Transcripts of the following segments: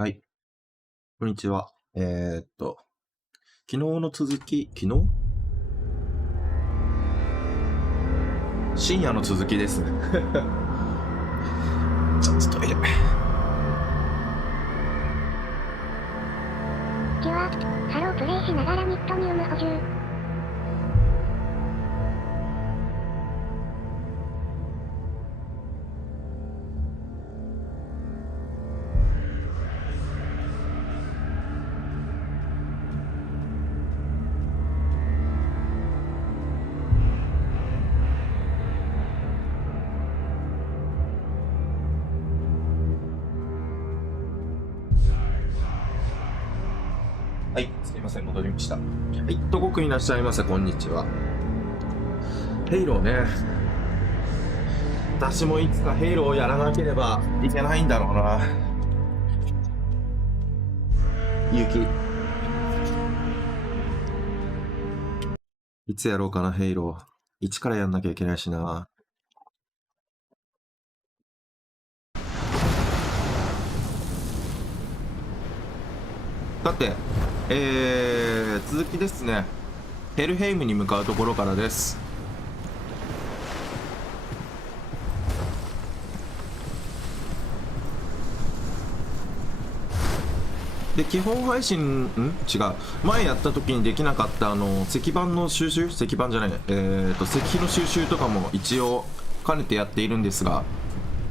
はい、こんにちは。昨日の続き、深夜の続きですね。ちょっとトイレ。では、ハロープレイしながらニットニウム補充。はい、すいません、戻りました。はい、ごくいらっしゃいませ、こんにちは。ヘイローね。私もいつかヘイローをやらなければいけないんだろうな。雪。いつやろうかな、ヘイロー。一からやんなきゃいけないしな。さて、続きですね。ヘルヘイムに向かうところからです。で、基本配信、違う。前やった時にできなかった石板の収集、石板じゃない、石碑の収集とかも一応兼ねてやっているんですが、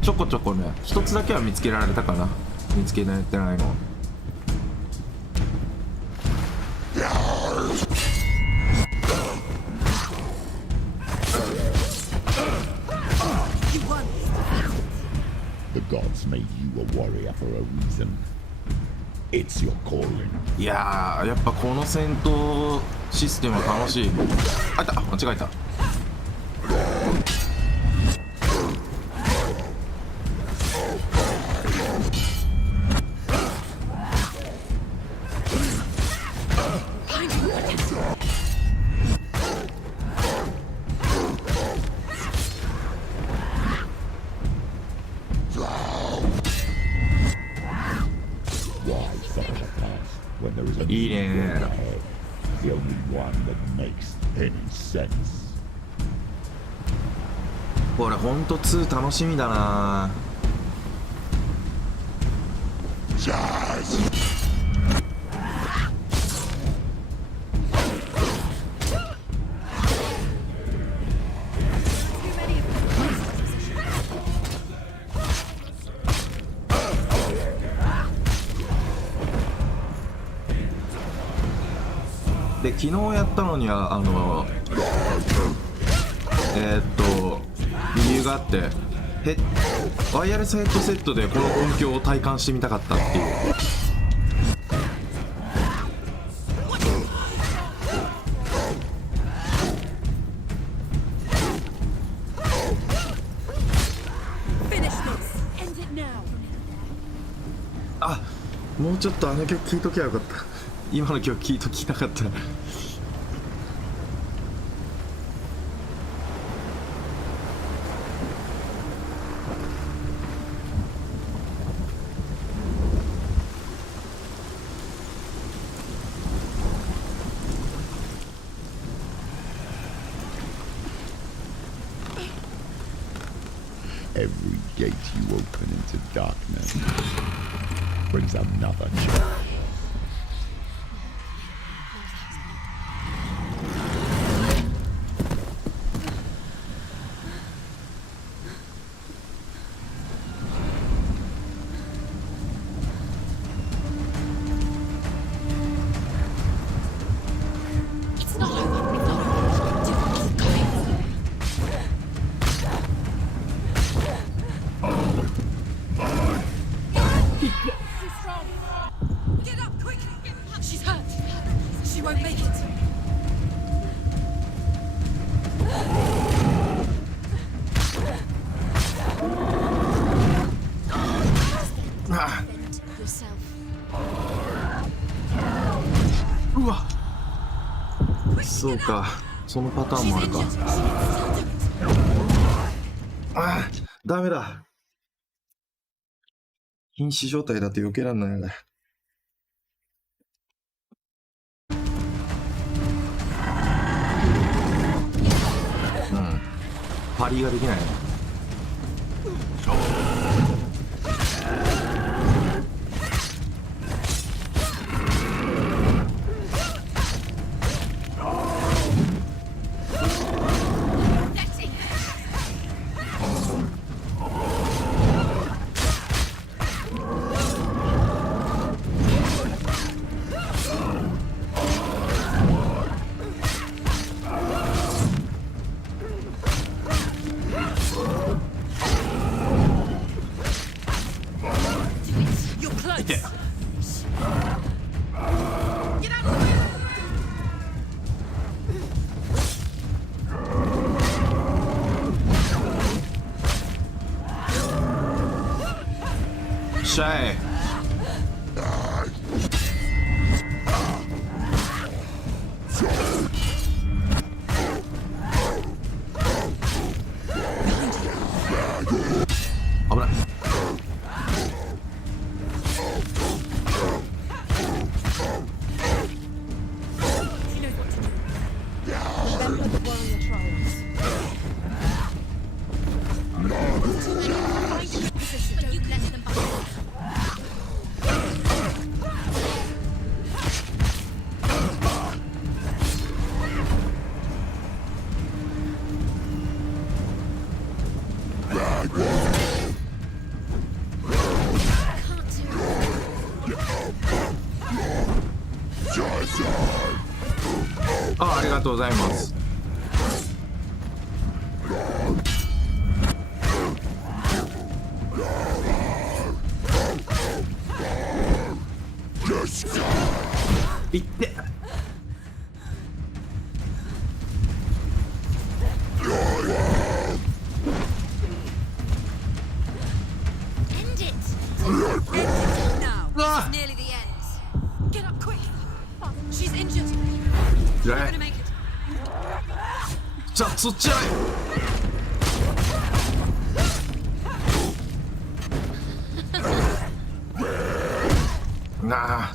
ちょこちょこね、一つだけは見つけられたかな。見つけられてないの。The gods made you a warrior for a reason. It's your calling. いやー、やっぱこの戦闘システムは楽しい。あった、間違えた。いいね。 The only one that makes any sense. これほんと2楽しみだな。で、昨日やったのには理由があって、ワイヤレスヘッドセットでこの音響を体感してみたかったっていう。あ、もうちょっとあの曲聴いときゃよかった。今の曲聴いときなかった。Every gate you open into darkness brings another challenge. won't make it. Yourself. うわ、そうか、そのパターンもあるか。ああ、ダメだ。瀕死状態だと避けらんないよね。パリができないね。しゃい。危ない。ありがとうございます。いって。じゃあそっちへ。なあ。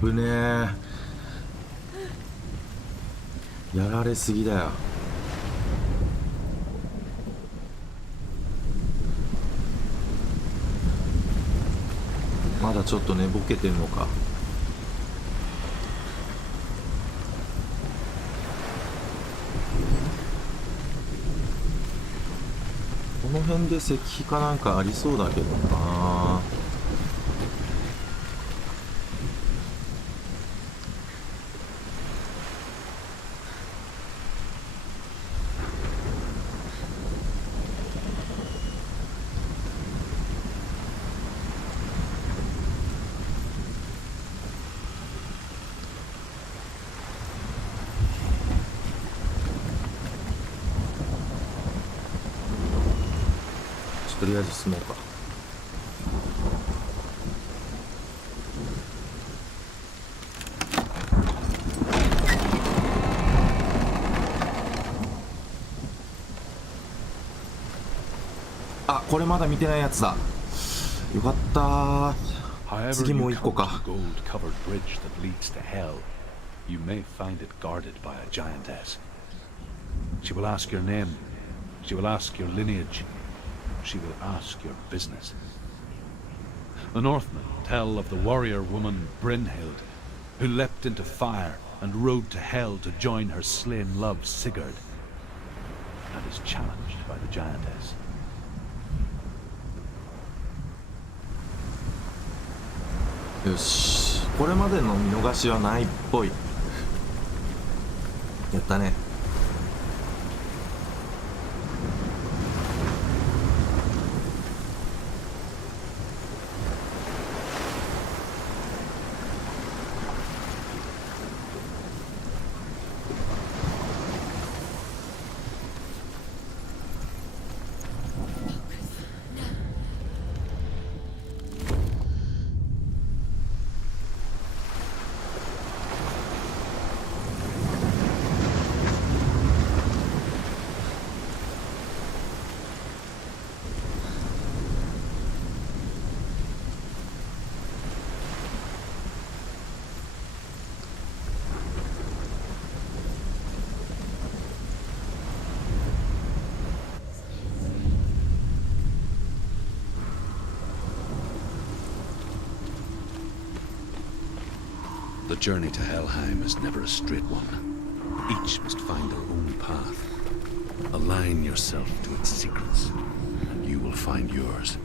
危ねえ。やられすぎだよ。まだちょっと寝ぼけてんのか。この辺で石碑かなんかありそうだけどな。とりあえず進もうか。あ、これまだ見てないやつだ。よかったー。次もう一個か。You may find it guarded by a giantess. She will ask your name. She will ask your lineage. She will ask your business. The Northmen tell of the warrior woman Brynhild, who leapt into fire and rode to hell to join her slain love Sigurd. And is challenged by the giantess. よし、これまでの見逃しはないっぽい。やったね。The journey to Helheim is never a straight one. Each must find their own path. Align yourself to its secrets, and you will find yours.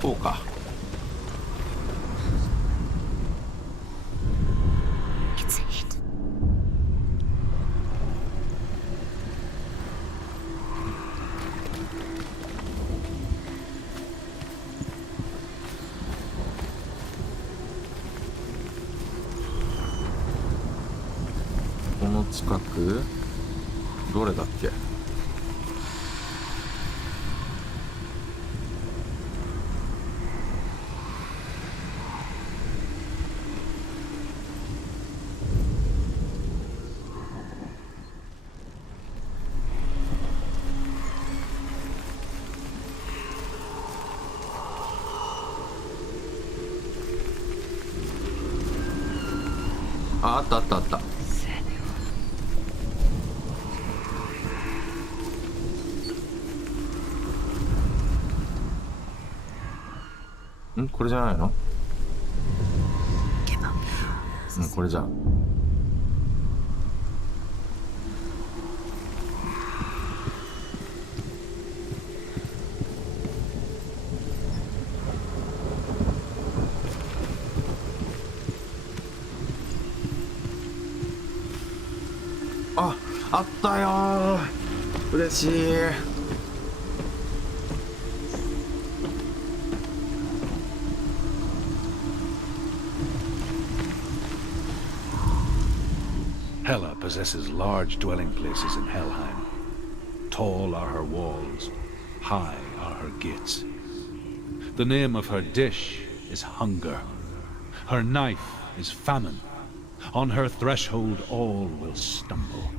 こうか。 It's it. この近くどれだっけ。あったあったあった。ん、これじゃないの？うん、これじゃん。あ、あったよー。嬉しい。Hela possesses large dwelling places in Helheim. Tall are her walls, high are her gates. The name of her dish is hunger. Her knife is famine. On her threshold all will stumble.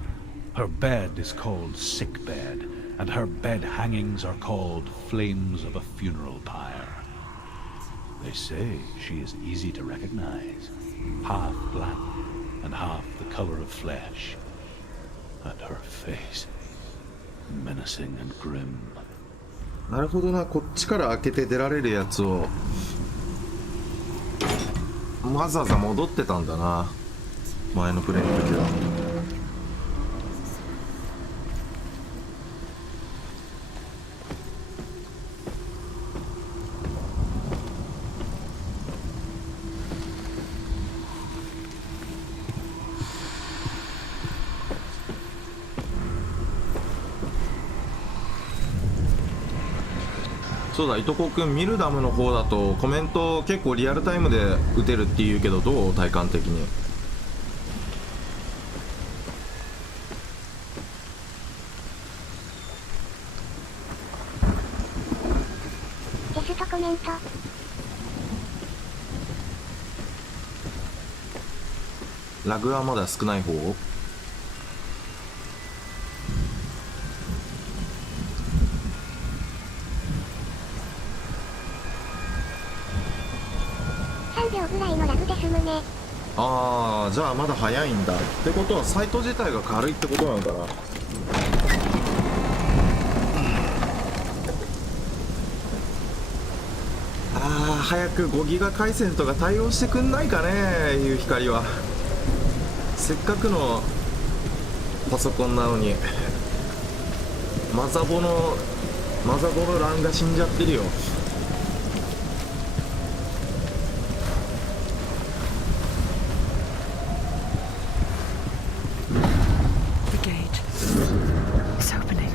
Her bed is called sick bed, and her bed hangings are called flames of a funeral pyre. They say she is easy to recognize, half black and half the color of flesh, and her face menacing and grim. なるほどな、こっちから開けて出られるやつをわざわざ戻ってたんだな、前のプレイの時は。そうだ、いとこくん、ミルダムの方だとコメント結構リアルタイムで打てるっていうけど、どう？体感的に。テストコメント。ラグはまだ少ない方？ああ、じゃあまだ早いんだってことはサイト自体が軽いってことなのかな。ああ、早く5ギガ回線とか対応してくんないかね、いう光は。せっかくのパソコンなのにマザボの LAN が死んじゃってるよ。The gate is opening.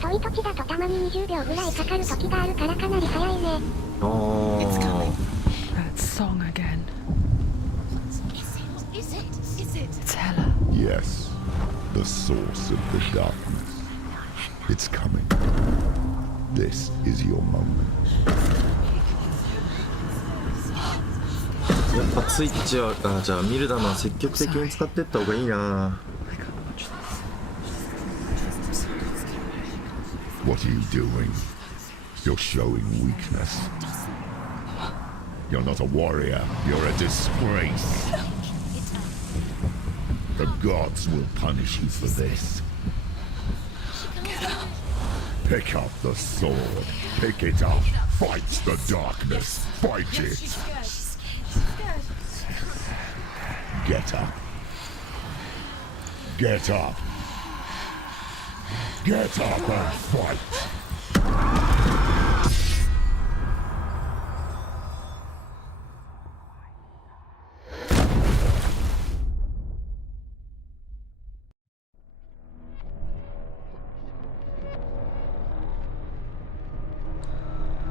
遠い土地だとたまに20秒ぐらいかかる時があるからかなり早いね。ああ。 That song again. Is it? It's Hella. Yes, the source of the darkness. It's coming. This is your moment. やっぱスイッチはじゃあミルダムは積極的に使ってった方がいいな。 What are you doing? You're showing weakness. You're not a warrior. You're a disgrace. The gods will punish you for this. Pick up the sword. Pick it up. Fight the darkness. Fight it. Get up. Get up. Get up and fight.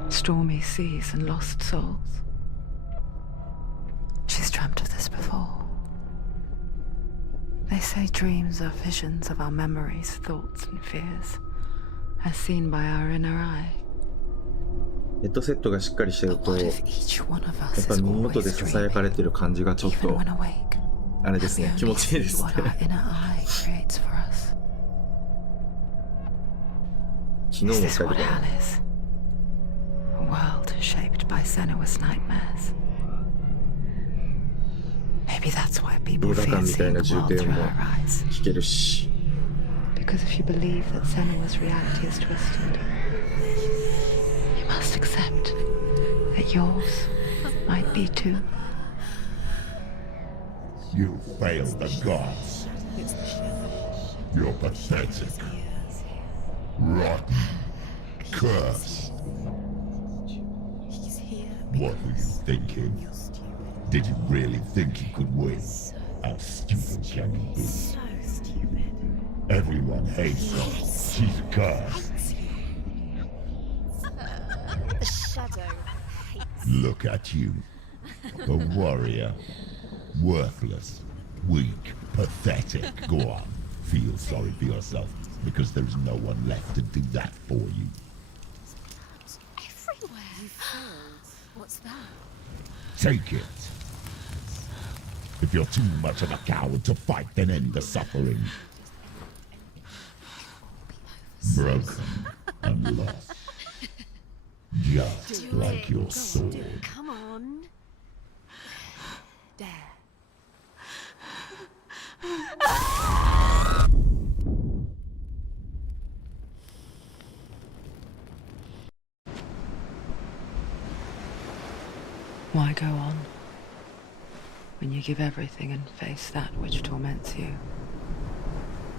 Stormy seas and lost souls. She's dreamt of this before. They say dreams are visions of our memories, thoughts and fears, as seen by our inner eye. ヘッドセットがしっかりしてる But と what や if each one of っ us ぱ is 耳元で always ささやかれ dreaming, てる感じがちょっ even と when awake? あれです We ね、気 only 持ちいいで see す what ね。 our inner eye creates for us. 昨日も Is 言っ this た what けど hell is? A world shaped by Senua's nightmares. Maybe that's why people 映画 fear 館みたい seeing な the 重 world 点 through も our eyes. 聞けるし、 Because if you believe that Senua's reality is twisted, you must accept that yours might be too. You failed the gods. You're pathetic. Rotten. Cursed. What were you thinking? Did you really think you could win? How stupid can you be? So stupid. Everyone hates her. She's cursed. The shadow hates. Look at you. A warrior. Worthless. Weak. Pathetic. Go on. Feel sorry for yourself, because there's no one left to do that for you. Everywhere. You failed. What's that? Take it. If you're too much of a coward to fight, then end the suffering. Broken and lost. Just like your sword. Come on. Dare. Why go on when you give everything and face that which torments you,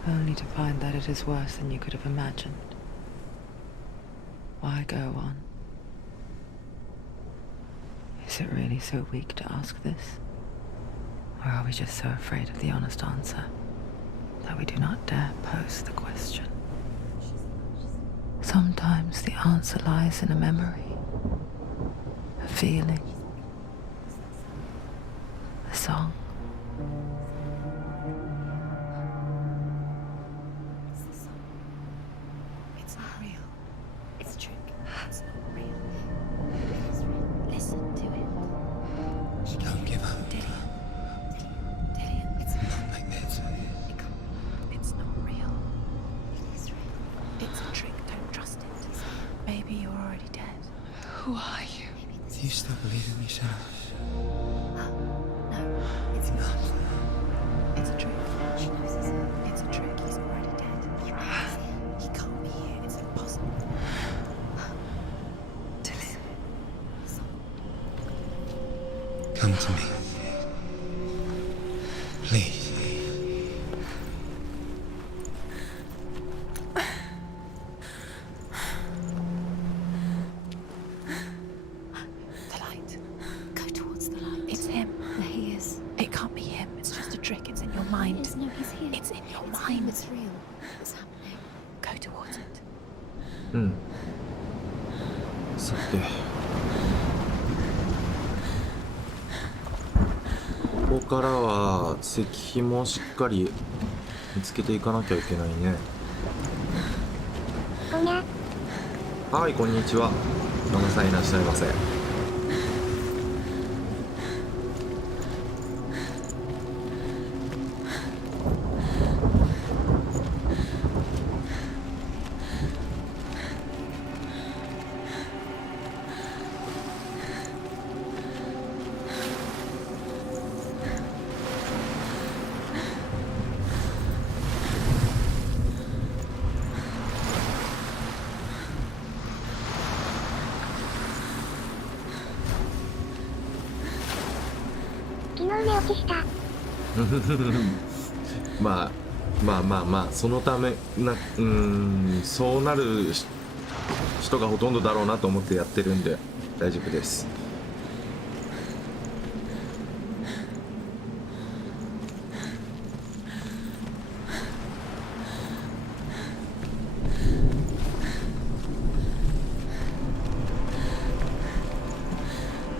only to find that it is worse than you could have imagined? Why go on? Is it really so weak to ask this? Or are we just so afraid of the honest answer that we do not dare pose the question? Sometimes the answer lies in a memory, a feeling, a song. It's not real. It's a trick. It's not real. It's real. Listen to it. She can't give up. Dillian, it's Not like this. it's not real. It is real. It's a trick. Don't trust it. Maybe you're already dead. Who are you? If you stop believe in me, Senua. No, it's not. It's a trick. She knows it's a trick. He's already dead. You know he's here. He can't be here. It's impossible. Dylan. Come to me. Please. The light. Go towards the light. It's him. There he is. It can't be him. It's just a trick. It's in your mind. Yes, no, he's here. It's in your mind. It's real. What's happening? Go towards it. うん。さて、ここからは石碑もしっかり見つけていかなきゃいけないね。こにゃ。はい、こんにちは。どうもさんいらっしゃいませ。昨日寝落ちした。まあそのためそうなる人がほとんどだろうなと思ってやってるんで大丈夫です。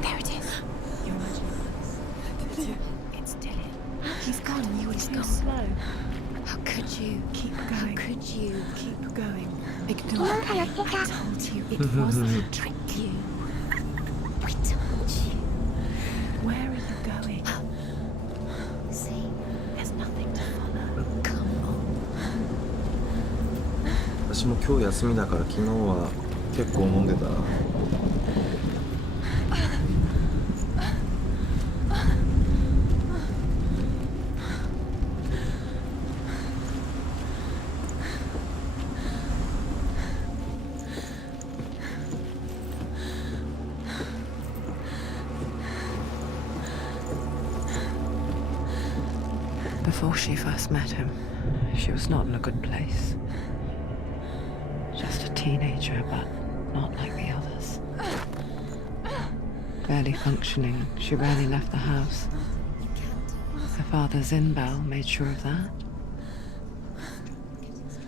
There it is. Your imagination. It's Dylan. He's gone. You were so slow. How could you? Keep going. How could you? Keep going. Ignore Someone the cannot pain. take I that. told you it wasn't a trick. You. I told you. Where are you going? See, there's nothing to follow. Come on. 私も今日休みだから昨日は結構飲んでたな。Before she first met him, she was not in a good place. Just a teenager, but not like the others. Barely functioning, she rarely left the house. Her father's in-bell made sure of that.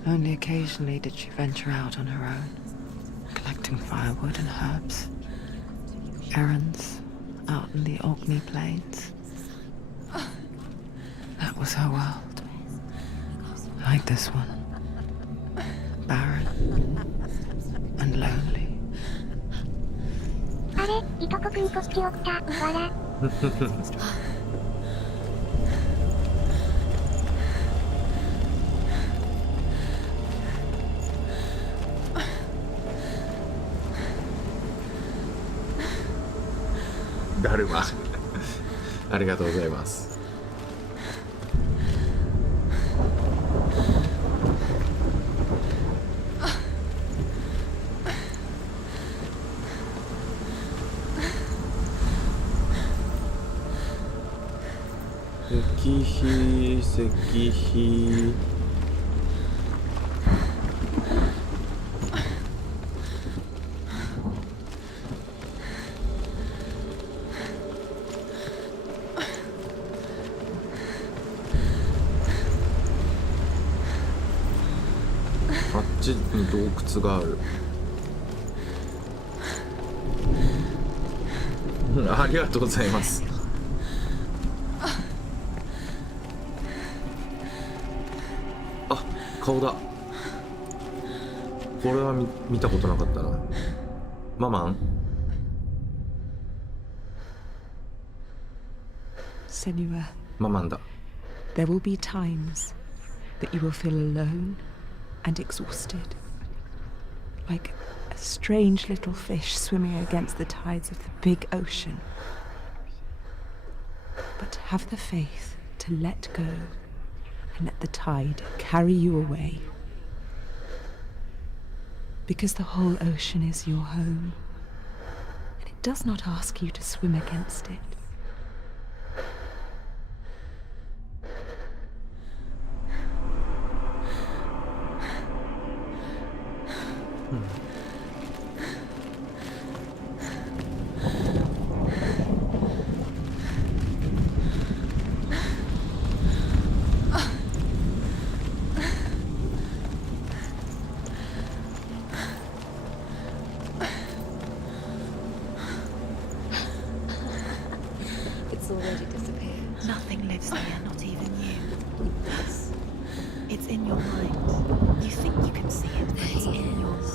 Only occasionally did she venture out on her own, collecting firewood and herbs. Errands out in the Orkney Plains. That was her world. Like this one. Barren and lonely. あれ、いとこくんこっちおった。わら。だるまありがとうございます。石碑あっちに洞窟がある。ありがとうございます。あ、顔だ。これは見たことなかったな。ママン Senua, ママンだ。 there will be times that you will feel alone and exhausted, like a strange little fish swimming against the tides of the big ocean. But have the faith to let go and let the tide carry you away. Because the whole ocean is your home, and it does not ask you to swim against it. It's already disappeared. Nothing lives there, not even you. Yes. It's in your mind. You think you can see it, but it's in your mind.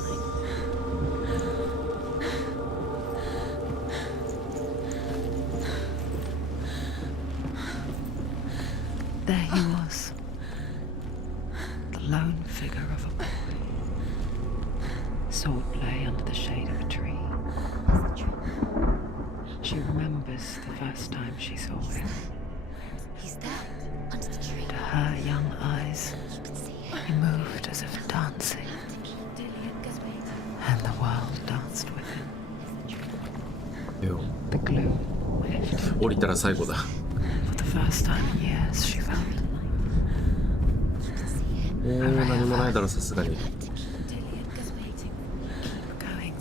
There he was, the lone figure of a boy. Sword lay under the shade of a tree. She remembers the first time she saw him. He's there, under the tree. To her young eyes, You can see him. he moved as if dancing, and the world danced with him. よ The gloom lifted. 降りたら最後だ。 For the first time in years, she felt 何もないだろさすがに。 going.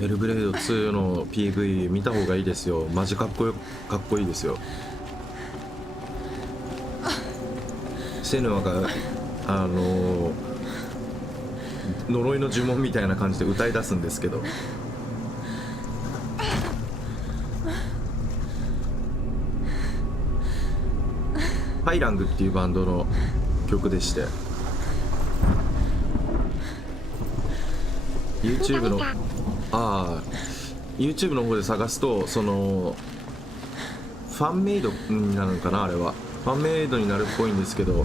ヘルブレード2の PV 見た方がいいですよ。マジかっこいいですよ。セヌアが呪いの呪文みたいな感じで歌い出すんですけど、ハイラングっていうバンドの曲でして、 YouTube のYouTube の方で探すと、そのファンメイドになるのかな、あれはファンメイドになるっぽいんですけど、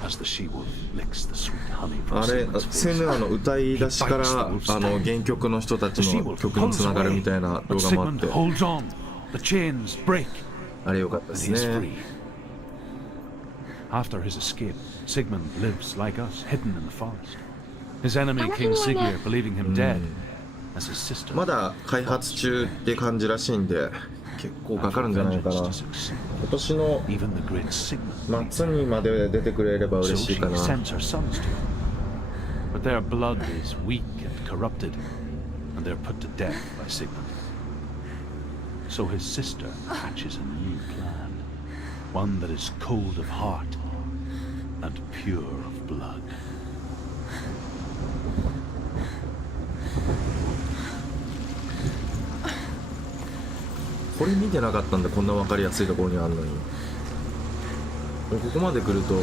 あれセヌアの歌い出しから原曲の人たちの曲につながるみたいな動画もあって、あれ良かったですね。 After his escape, Sigmund lives like us, hidden in the forest. His enemy, King Siggeir, believing him dead, as his sister. まだ開発中って感じらしいんで、結構かかるんじゃないかな。今年の Even the great Sigmund. 末にまで出てくれれば嬉 So しい she かな。 sends her sons to him. But their blood is weak and corrupted, and they're put to death by Sigmund. So his sister hatches a new plan, one that is cold of heart and pure of blood. これ見てなかったんで、こんな分かりやすいところにあるのに、ここまで来ると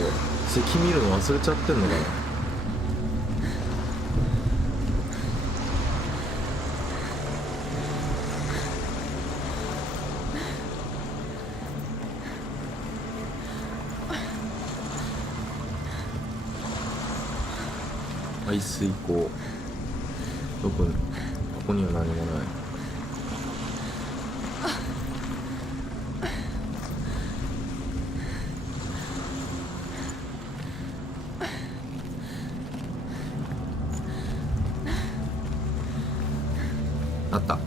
石見るの忘れちゃってんのかな。排水溝、ここには何もない。あった。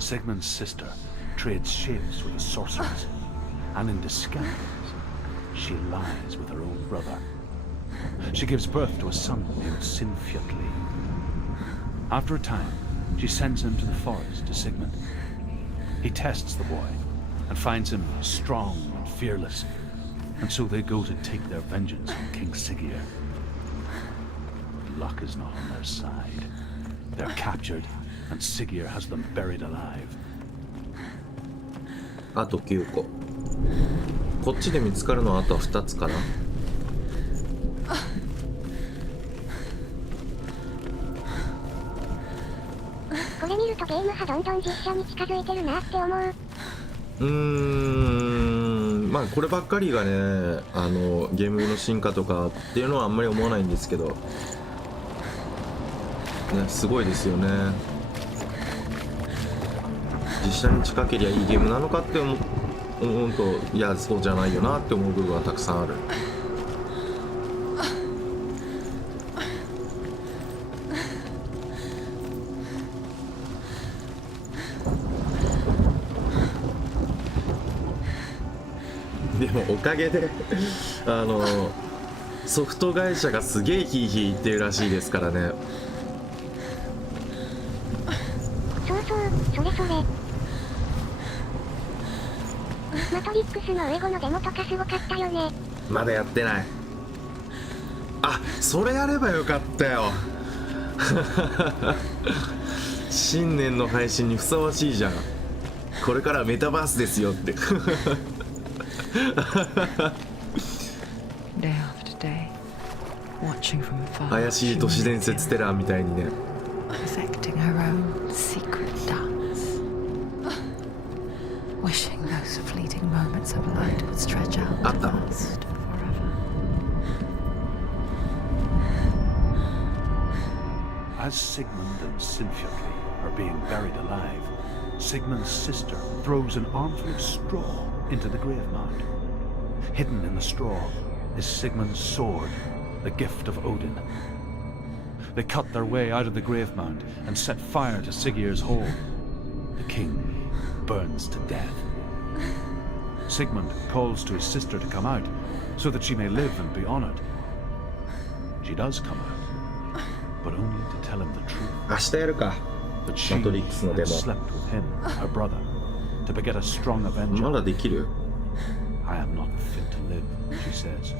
Sigmund's sister trades shapes with the sorceress, and in disguise, she lies with her own brother. She gives birth to a son named Sinfiotli. After a time, she sends him to the forest to Sigmund. He tests the boy and finds him strong and fearless, and so they go to take their vengeance on King Siggeir. Luck is not on their side. They're captured, and Siggeir has them buried alive. あと9個。こっちで見つかるのはあと2つかな。これ見るとゲーム派どんどん実写に近づいてるなって思う。まあこればっかりがね、ゲームの進化とかっていうのはあんまり思わないんですけど、ね、すごいですよね。実写に近けりゃいいゲームなのかって思うと、いやそうじゃないよなって思う部分はたくさんある。でもおかげでソフト会社がすげえヒーヒー言ってるらしいですからね。そうそう、それそれ。マトリックスの英語のデモとかすごかったよね。まだやってない。あ、それやればよかったよ新年の配信にふさわしいじゃん。これからメタバースですよってDay after day, watching from afar. 怪しい都市伝説テラーみたいにね。Perfecting her own secret dance. Wishing those fleeting moments of light would stretch out to last forever. As Sigmund and Sinfiotli are being buried alive, Sigmund's sister throws an armful of straw into the grave mound. Hidden in the straw is Sigmund's sword, the gift of Odin. They cut their way out of the grave mound and set fire to Siggeir's hole. The king burns to death. Sigmund calls to his sister to come out so that she may live and be honored. She does come out, but only to tell him the truth. 明日やるか。 That she マトリックスのデ had モ。 slept with him, her brother, to beget a strong ま avenger. だできる？ I am not fit to live, she says,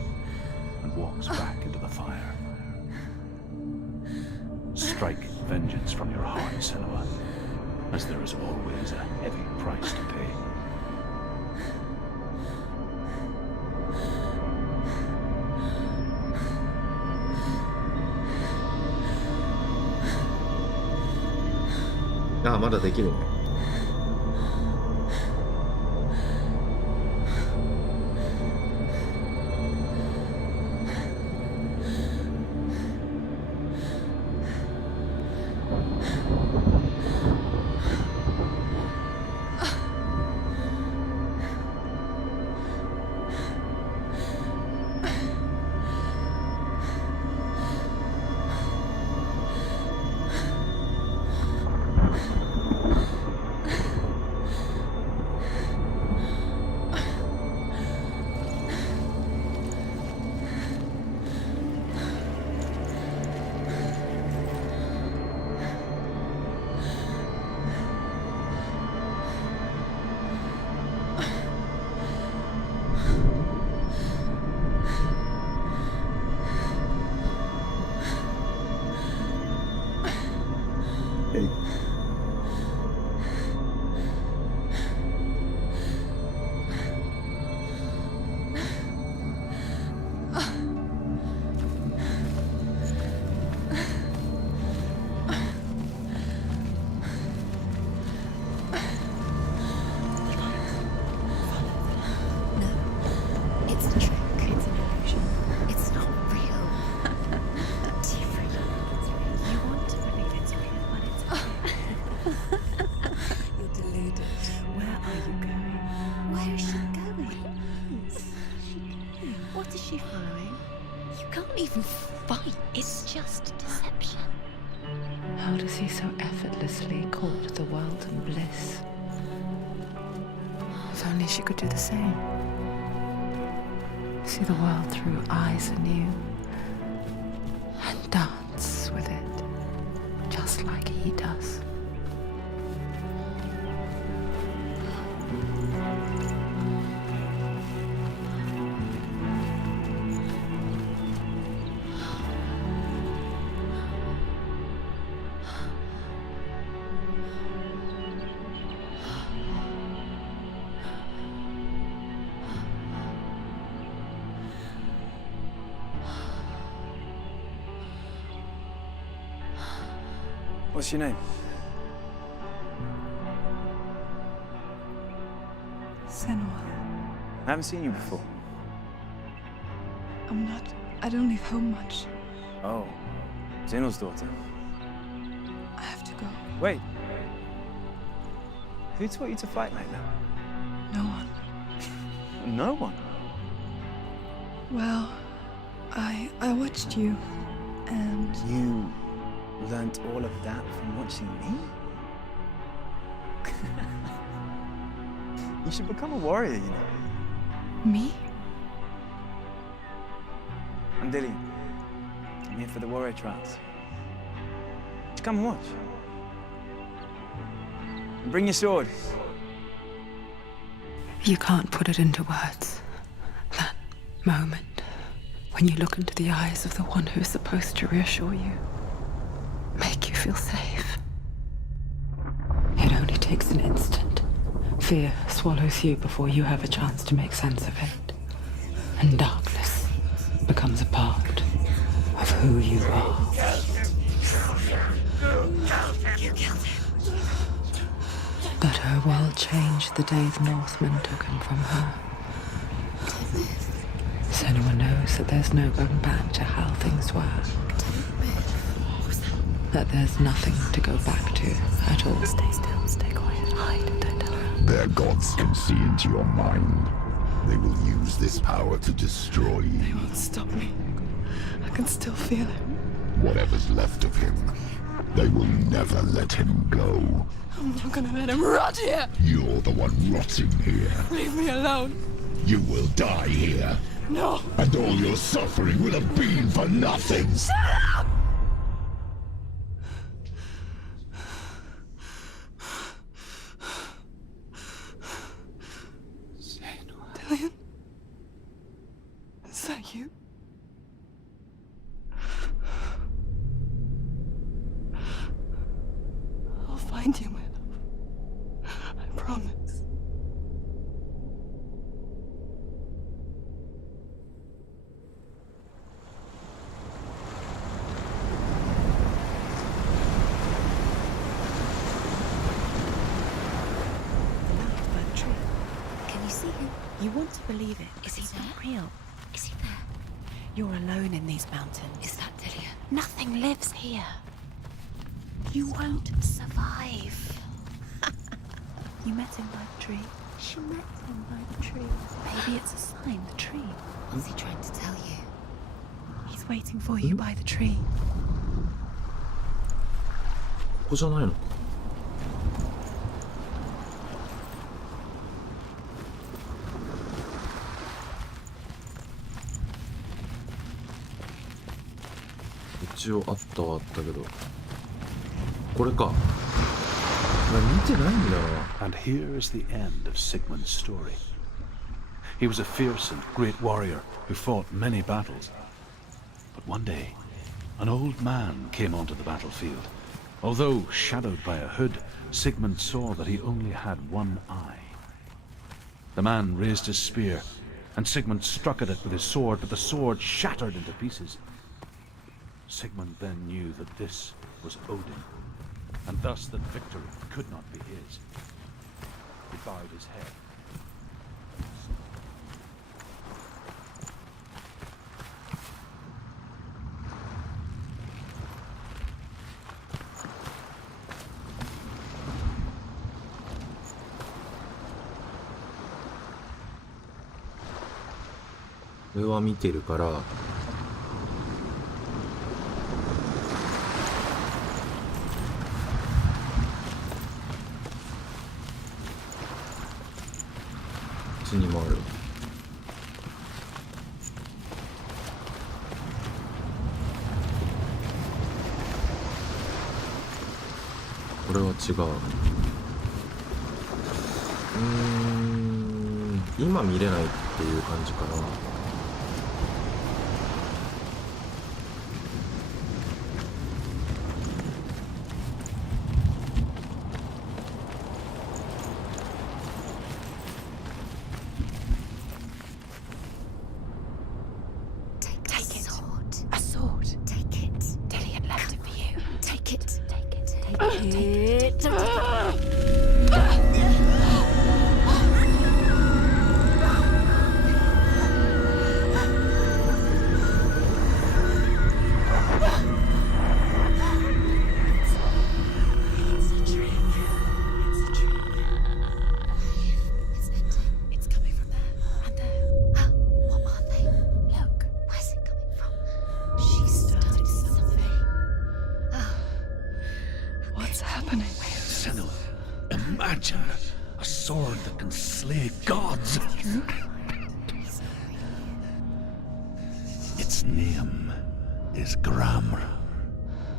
and walks back into the fire. Strike vengeance from your heart, Senua, as there is always a heavy price to pay. Ah, まだできるね。It's a trick. It's an illusion. It's not real. Different. You want to believe it's real, but it's not. You're deluded. Where are you going? Where is she going? What is she following? You can't even fight. It's just deception. How does he so effortlessly court the world and bliss? If only she could do the same. See the world through eyes anew. And dance with it. Just like he does. What's your name? Senua. I haven't seen you before. I don't leave home much. Oh, Zenua's daughter. I have to go. Wait. Who taught you to fight like that? No one. No one. Well, I watched you, and You learnt all of that from watching me? You should become a warrior, you know. me? I'm Dillian. I'm here for the warrior trials. Just come and watch. And bring your sword. You can't put it into words. That moment when you look into the eyes of the one who's supposed to reassure you, make you feel safe. It only takes an instant. Fear swallows you before you have a chance to make sense of it. And darkness becomes a part of who you are. But her world changed the day the Northmen took him from her. Senua knows that there's no going back to how things were. That there's nothing to go back to at all. Stay still, stay quiet, hide, don't tell her. Their gods can see into your mind. They will use this power to destroy you. They won't stop me. I can still feel him. Whatever's left of him, they will never let him go. I'm not gonna let him rot here. You're the one rotting here. Leave me alone. You will die here. No. And all your suffering will have been for nothing. Shut up! Dillian? Is that you? I'll find you, my love. I promise. Can you see him? You want to believe it. Is he not real? Is he there? You're alone in these mountains. Is that Dillian? Nothing lives here. You won't survive. You met him by the tree. She met him by the tree. Maybe it's a sign, the tree. What's he trying to tell you? He's waiting for you by the tree. ここじゃないのか。一応あったはあったけど、これか。見てないんだよな。 And here is the end of Sigmund's story. He was a fierce and great warrior who fought many battles. But one day, an old man came onto the battlefield. Although shadowed by a hood, Sigmund saw that he only had one eye. The man raised his spear, and Sigmund struck at it with his sword, but the sword shattered into pieces. Sigmund then knew that this was Odin, and thus that victory could not be his. He bowed his head.これは見てるから。ちにもある。これは違う。今見れないっていう感じかな。Senua, imagine a sword that can slay gods. Its name is Gramr.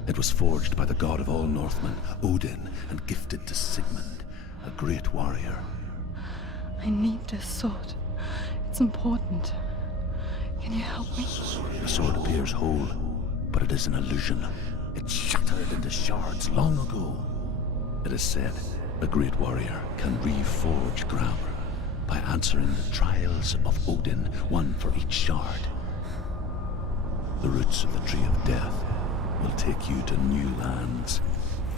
It was forged by the god of all Northmen, Odin, and gifted to Sigmund, a great warrior. I need this sword. It's important. Can you help me? The sword appears whole, but it is an illusion. It shattered into shards long ago. It is said a great warrior can reforge Gramr by answering the trials of Odin, one for each shard. The roots of the Tree of Death will take you to new lands,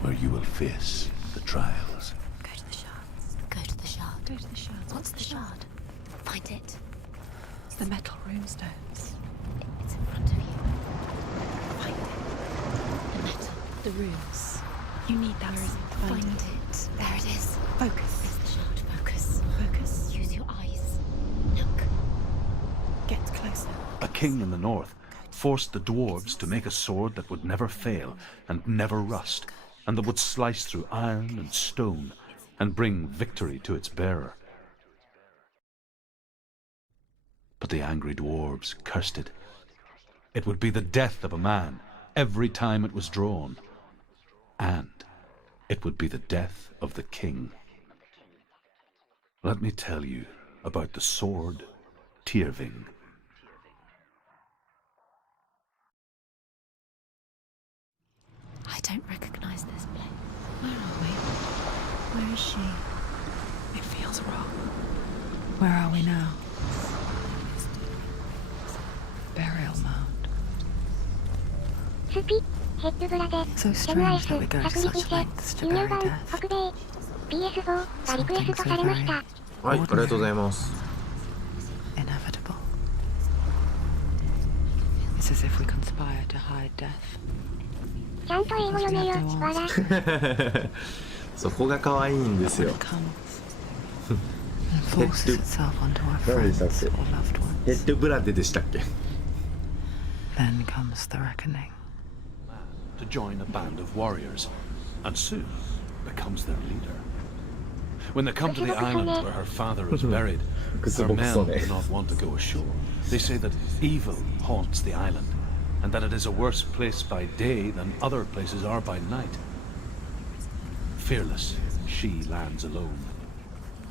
where you will face the trials. Go to the shards. Go to the shard. Go to the shards. What's the shard? Find it. It's the metal runestones. It's in front of you. Find it. The metal. The runes. You need that. Find it. There it is. Focus. There's the shard. Focus. Focus. Use your eyes. Look. Get closer. A king in the north forced the dwarves to make a sword that would never fail and never rust, and that would slice through iron and stone and bring victory to its bearer. But the angry dwarves cursed it. It would be the death of a man every time it was drawn. And it would be the death of the king. Let me tell you about the sword Tyrving. I don't recognize this place. Where are we? Where is she? It feels wrong. Where are we now? Burial mound. Supi, Headbraで、So セヌア strange that we go to サクリピ such シェ、 lengths to ユニオン bury 版 death. 北米、PS4 がリクエストされました。はい、ありがとうございます。 Inevitable. It's as if we conspire to hide death. ちゃんと英語読めよ、笑。そこが可愛いんですよ。 It comes and forces itself onto our friends or loved ヘ ones. ッドブラデでしたっけ？ Then comes the reckoning. To join a band of warriors, and soon becomes their leader. When they come to the island where her father is buried, her men do not want to go ashore. They say that evil haunts the island, and that it is a worse place by day than other places are by night. Fearless, she lands alone.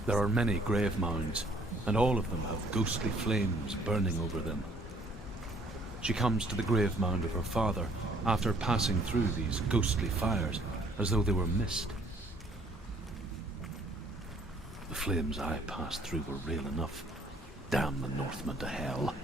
There are many grave mounds, and all of them have ghostly flames burning over them. She comes to the grave mound of her father after passing through these ghostly fires, as though they were mist. The flames I passed through were real enough. Damn the Northmen to hell.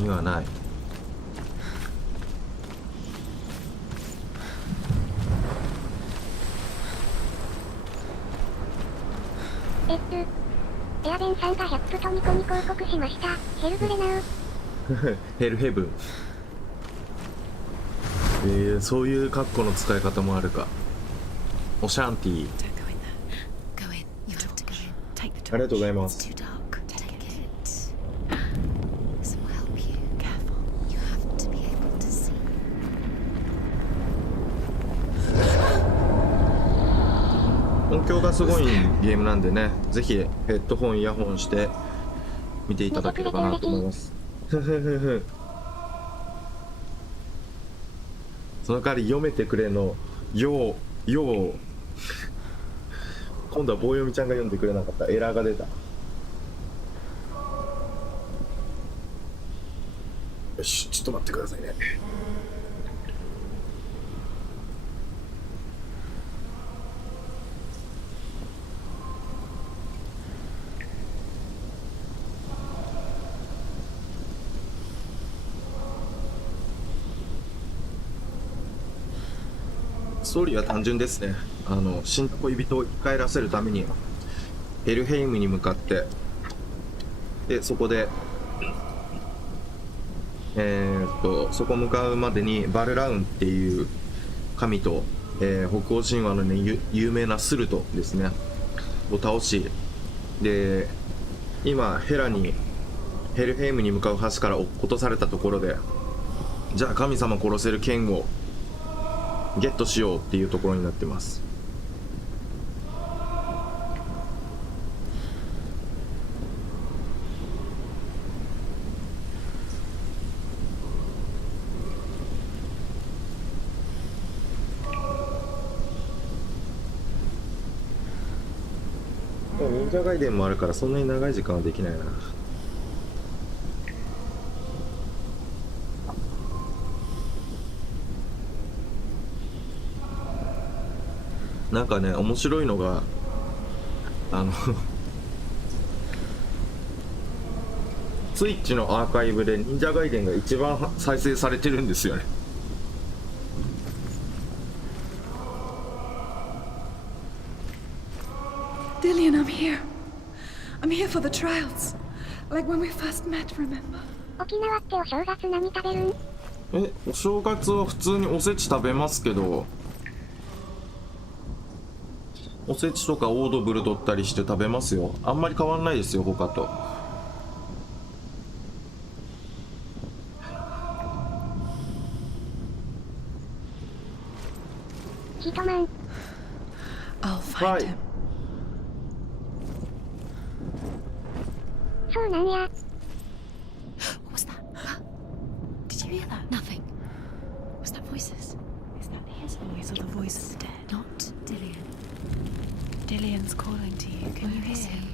にはない。エアベンさんが100プトニコに広告しました。ヘルブレナウ。ヘルヘブン。そういうカッコの使い方もあるか。オシャンティー。ありがとうございます。音響がすごいゲームなんでね、ぜひヘッドホンイヤホンして見ていただければなと思います。その代わり読めてくれのよう今度は棒読みちゃんが読んでくれなかった。エラーが出た。よし、ちょっと待ってくださいね。ストーリーは単純ですね。死んだ恋人を生き返らせるためにヘルヘイムに向かって、でそこでそこ向かうまでにバルラウンっていう神と、北欧神話の、ね、有名なスルトですねを倒し、で今ヘルヘイムに向かう橋から落っことされたところで、じゃあ神様殺せる剣をゲットしようっていうところになってます。忍者ガイデンもあるからそんなに長い時間はできないな。なんかね、面白いのがスイッチのアーカイブで忍者ガイデンが一番再生されてるんですよね。Dillian, I'm here. I'm here for the trials. Like when we first met, remember? 沖縄ってお正月何食べるん？お正月は普通におせち食べますけど、おせちとかオードブル取ったりして食べますよ。あんまり変わんないですよ、他と。ヒトマン。I'll find him. そうなんや。What was that? Did you hear that? Nothing. Was that voices? Is that his voice or the voice of the dead? Not Dillian. Dillian's calling to you. Can you hear him?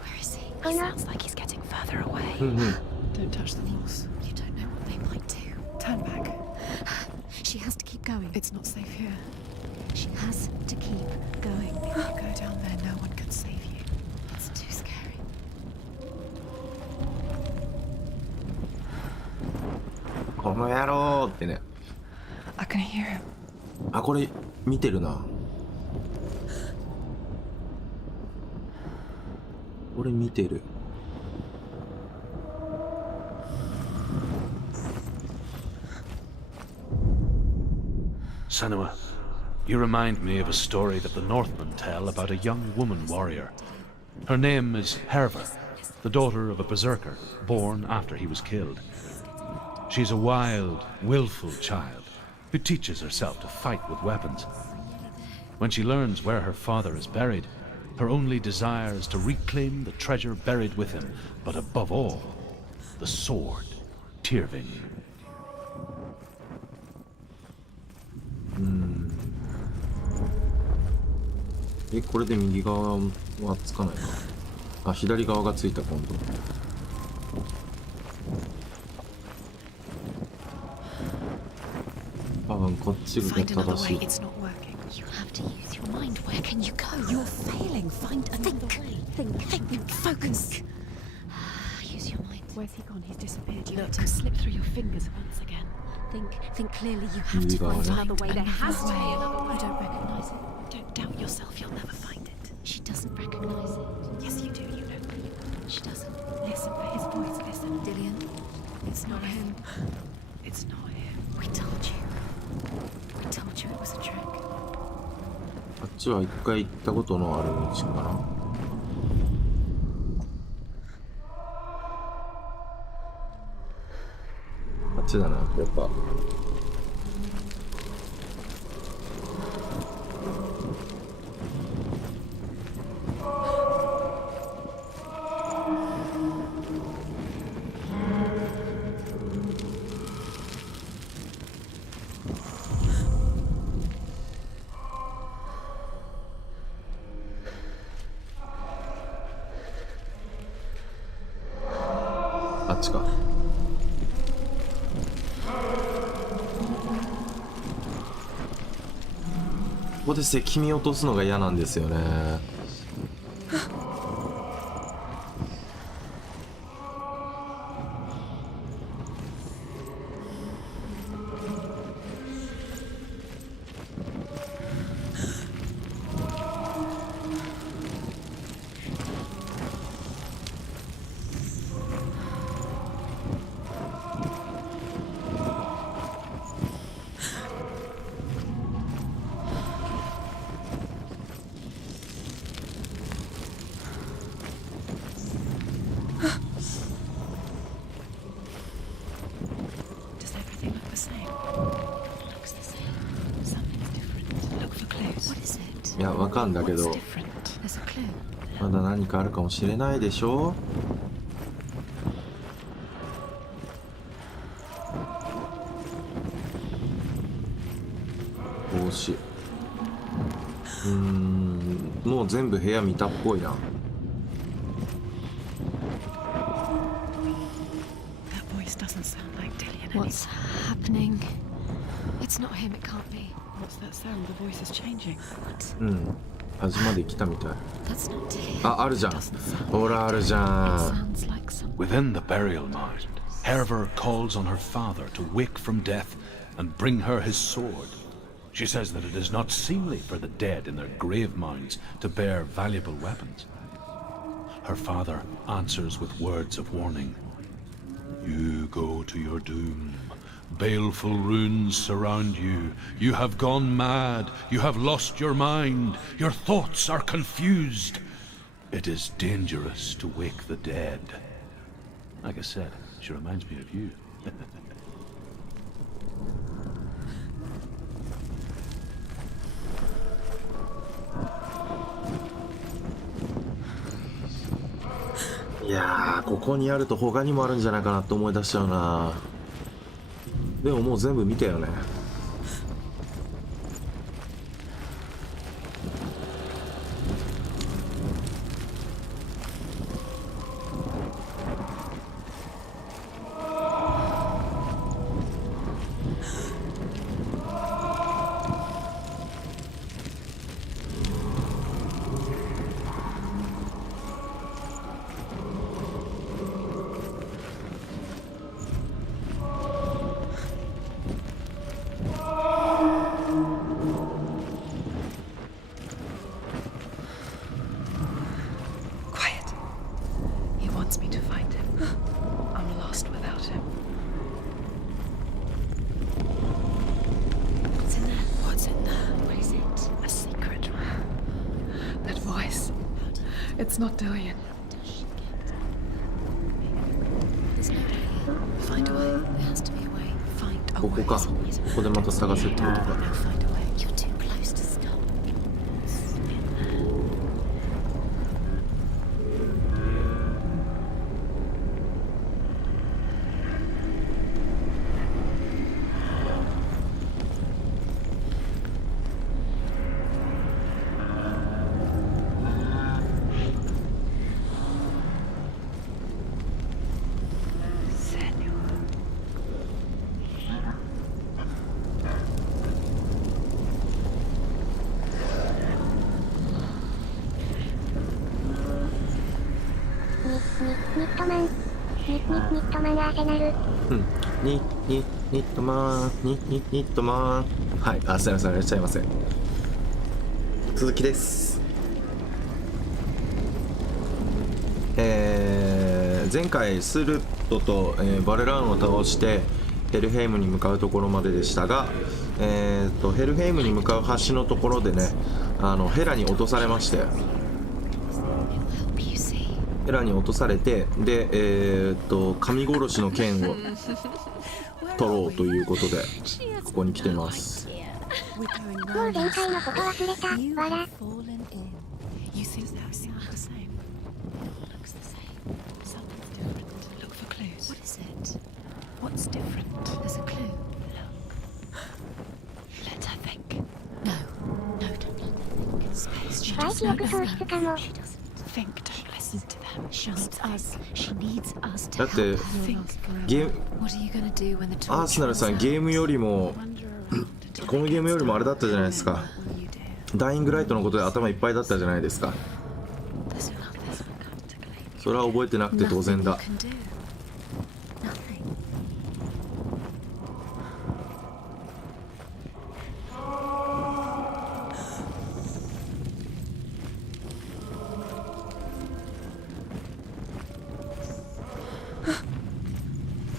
Where is he? He sounds like he's getting further away. Don't touch the force. You don't know what they might do. Turn back. She has to keep going. It's not safe here. She has to keep going. If you go down there, no one can save you. It's too scary. この野郎ってね。I can hear him. あ、これ見てるな。これ見てる。Senua, you remind me of a story that the Northmen tell about a young woman warrior. Her name is Herva, the daughter of a berserker, born after he was killed. She's a wild, willful child who teaches herself to fight with weapons. When she learns where her father is buried, her only desire is to reclaim the treasure buried with him, but above all, the sword, Tyrving. これで右側はつかないか。あ、左側がついた今度。多分こっちが Find another 正し way. い。 It's not working. You have to use your mind. Where can you go? You're failing. Find another way. Think. Focus. Use your mind. Where's he gone? He's disappeared. You let him slip through your fingers once again. Think clearly. You have to find another way. There has to be another way. You don't recognize it. Don't doubt yourself. You'll never find it. She doesn't recognize it. Yes, you do. You know. She doesn't. Listen for his voice. Listen. Dillian, it's not him. It's not him. We told you. We told you it was a trick. あっちは一回行ったことのある道かな。あっちだな、やっぱ。あっちか。ここで石見落とすのが嫌なんですよね。Does everything look the same? Looks the same. Something's different. Look for clues. What is it? いや、わかんだけ What's ど、 different? There's a clue. まだ何かあるかもしれないでしょ。帽子。もう全部部屋見たっぽいな。That voice doesn't sound like Dillian. What's happening? It's not him. It can't be. What's that sound? The voice is changing. What? うん。端まで来たみたい。 That's not Dillian. あ、あるじゃん。ほら、あるじゃ It ん。 sounds like some. Within the burial mound, Herver calls on her father to wake from death and bring her his sword. She says that it is not seemly for the dead in their grave mounds to bear valuable weapons. Her father answers with words of warning. You go to your doom. Baleful runes surround you. You have gone mad. You have lost your mind. Your thoughts are confused. It is dangerous to wake the dead. Like I said, she reminds me of you. いやー、ここにあると他にもあるんじゃないかなって思い出しちゃうな。でももう全部見たよね。Quiet. He wants me to find him. I'm lost without him. What's in there? What's in there? What is it? A secret room. That voice. It's not Dillian. There's no way. Find a way. There has to be a way. Find a こ way. こか。ここでまた探せってことか。 Now find a way. You're too close to stop. Senua. ニットマンアーセナル。ニットマン、ニットマン。はい、あ、すいません、いらっしゃいませ。続きです。前回スルットと、バルラーンを倒してヘルヘイムに向かうところまででしたが、ヘルヘイムに向かう橋のところでね、ヘラに落とされまして、ヘラに落とされて、で、神殺しの剣を取ろうということでここに来てます。もう前回のこと忘れた。わら。You think that sounds the same? Looks the same. Something's different. Look for clues. What is it? What's different? There's a clue. Look. Let her think. No. No, don't let her think. Space. She バイ doesn't 記憶喪失かも。 She doesn't think. Don't listen to them. She needs us. She needs us to だって help her think. ゲーム What are you gonna do when the アーセナルさん、ゲームよりもこのゲームよりもあれだったじゃないですか。ダイイングライトのことで頭いっぱいだったじゃないですか。それは覚えてなくて当然だ。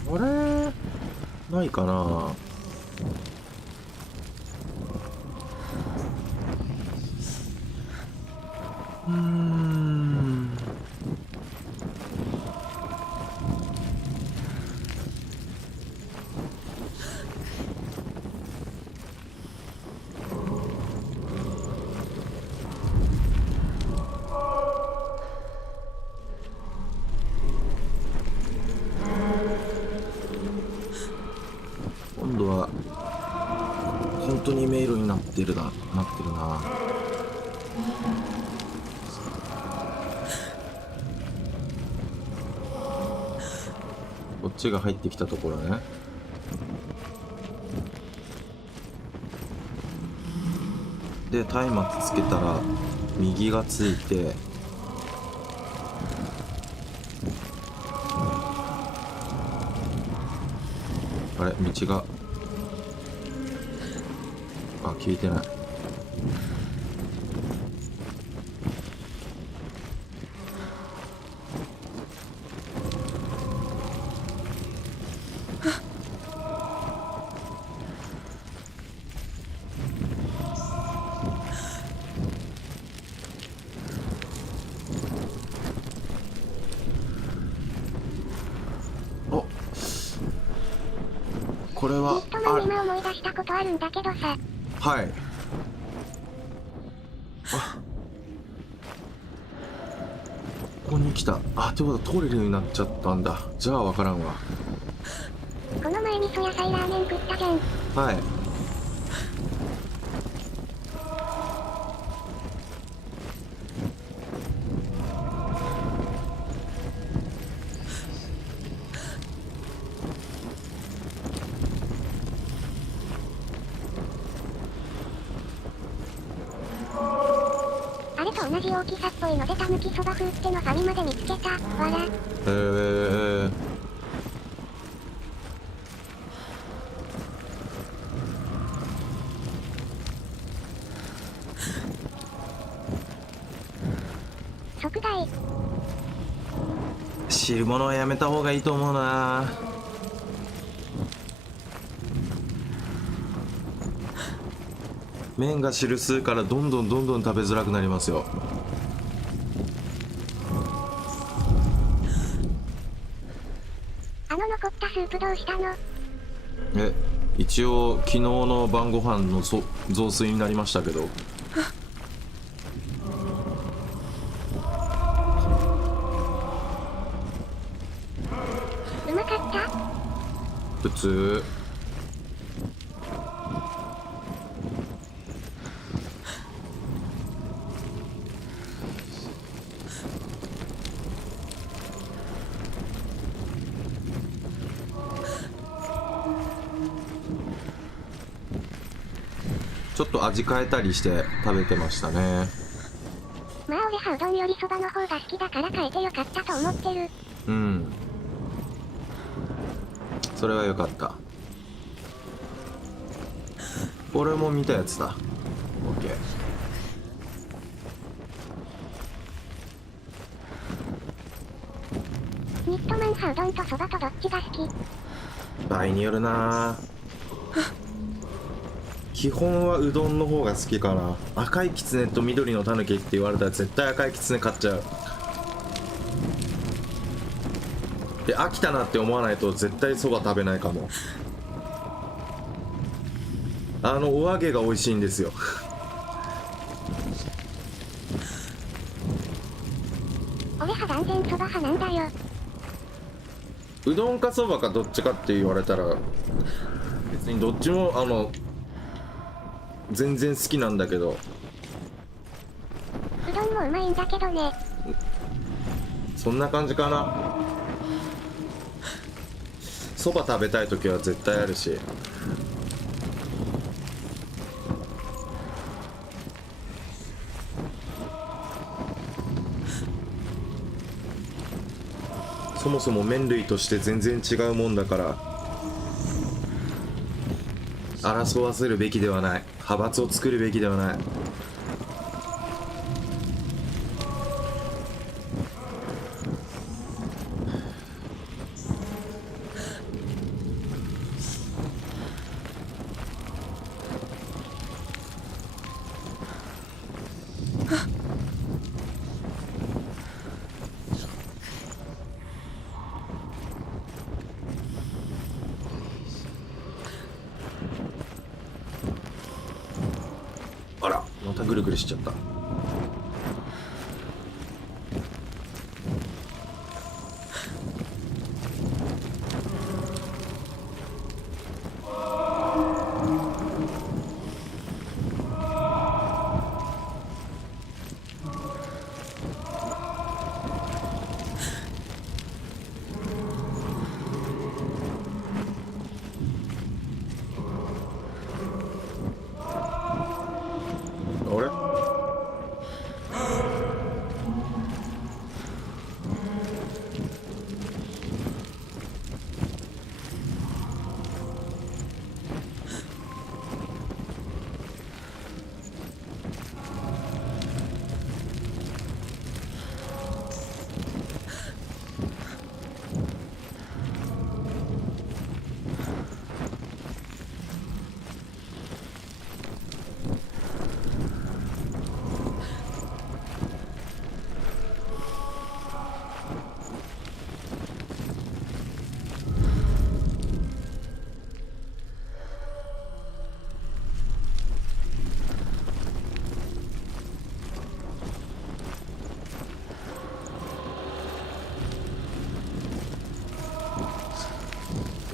あれないかな。今度は本当に迷路になってるな。こっちが入ってきたところね。で松明つけたら右がついて、あれ道が消えてない。これはニットマン今思い出したことあるんだけどさ。はい。ここに来た。ってことは通れるようになっちゃったんだ。じゃあ分からんわ。この前味噌野菜ラーメン食ったじゃん。はい。あれと同じ大きさっぽいのでたぬきそば風ってのファミマで見つけた。わら。即台。汁物はやめた方がいいと思うな。麺が汁吸うからどんどん食べづらくなりますよ。残ったスープどうしたの？一応昨日の晩ご飯の雑炊になりましたけど。うまかった？普通。ちょっと味変えたりして食べてましたね。まあ俺はうどんよりそばの方が好きだから変えてよかったと思ってる。うん。それは良かった。これも見たやつだ。オッケー。ニットマン派うどんとそばとどっちが好き？場合によるな。基本はうどんの方が好きかな。赤いきつねと緑のたぬきって言われたら絶対赤いきつね買っちゃう。で飽きたなって思わないと絶対そば食べないかも。お揚げが美味しいんですよ。俺は断然そば派なんだよ。うどんかそばかどっちかって言われたら別にどっちも全然好きなんだけど。うどんもうまいんだけどね。そんな感じかな。そば食べたい時は絶対あるし。そもそも麺類として全然違うもんだから争わせるべきではない。派閥を作るべきではない。あら、またぐるぐるしちゃった。あれ？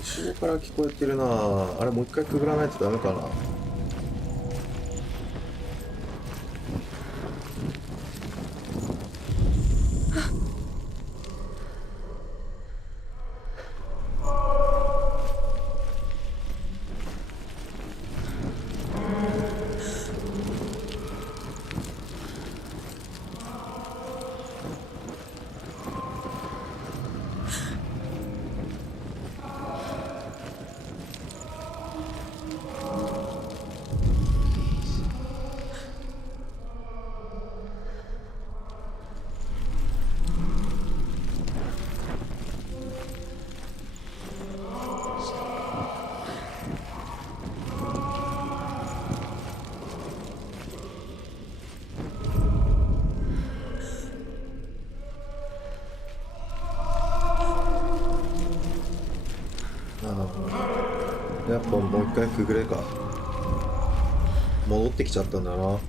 後ろから聞こえてるな。あれもう一回くぐらないとダメかな。やっぱもう一回くぐれか。戻ってきちゃったんだな。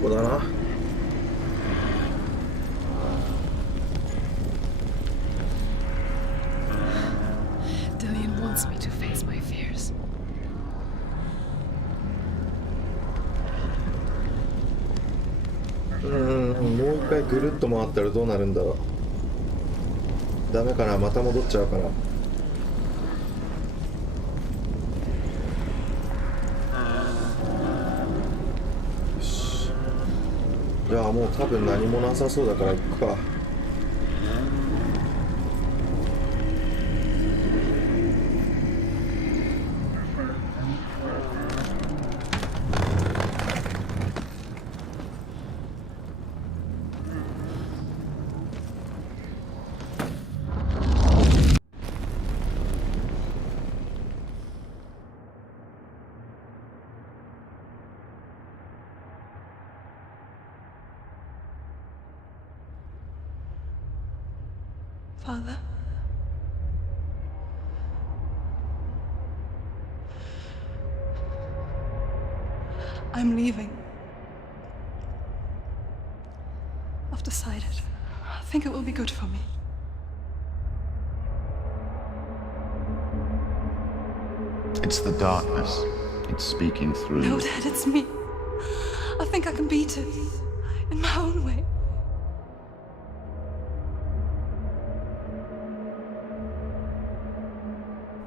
ここだな。Dillian wants me to face my fears. もう一回ぐるっと回ったらどうなるんだろう。ダメかな、また戻っちゃうから。よし。いやもう多分何もなさそうだから行くか。Father? I'm leaving. I've decided. I think it will be good for me. It's the darkness. It's speaking through No, you. Dad, it's me. I think I can beat it. In my own way.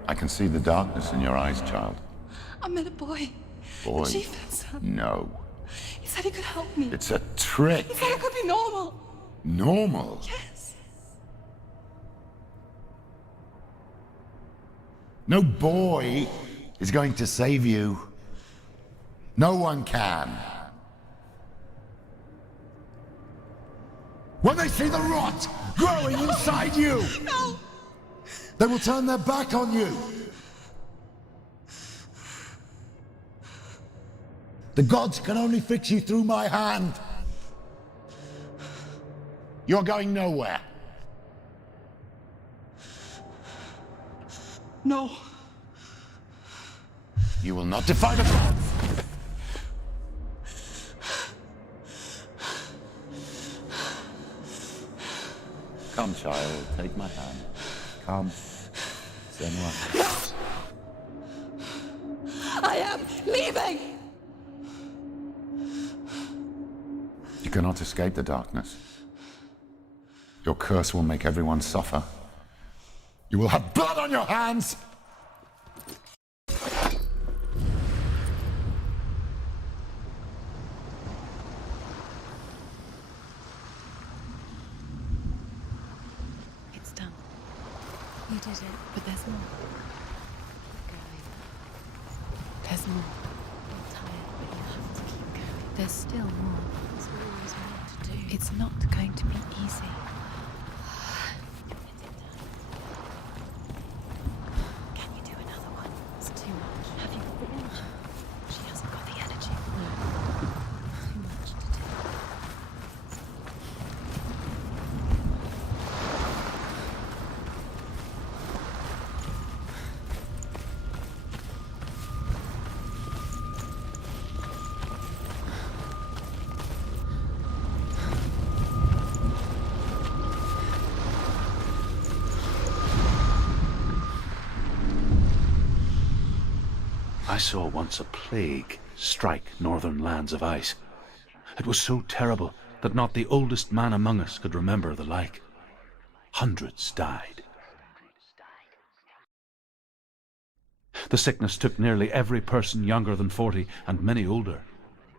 I can see the darkness in your eyes, child. I met a boy. Boy. The chief had son. No. He said he could help me. It's a trick. He said I could be normal. Normal? Yes. No boy is going to save you. No one can. When they see the rot growing inside you, No! they will turn their back on you. The gods can only fix you through my hand. You're going nowhere. No. You will not defy the gods. Come, child, take my hand. Come. Senua. I am leaving! You cannot escape the darkness. Your curse will make everyone suffer. You will have blood on your hands! It's done. You did it, but there's more. There's more. You're tired, but you have to keep going. There's still more. There's always more to do. It's not going to be easy. Can you do another one? It's too much. Have you got the energy? She hasn't got the energy. No. Too much to do. I saw once a plague strike northern lands of ice. It was so terrible that not the oldest man among us could remember the like. Hundreds died. The sickness took nearly every person younger than 40 and many older.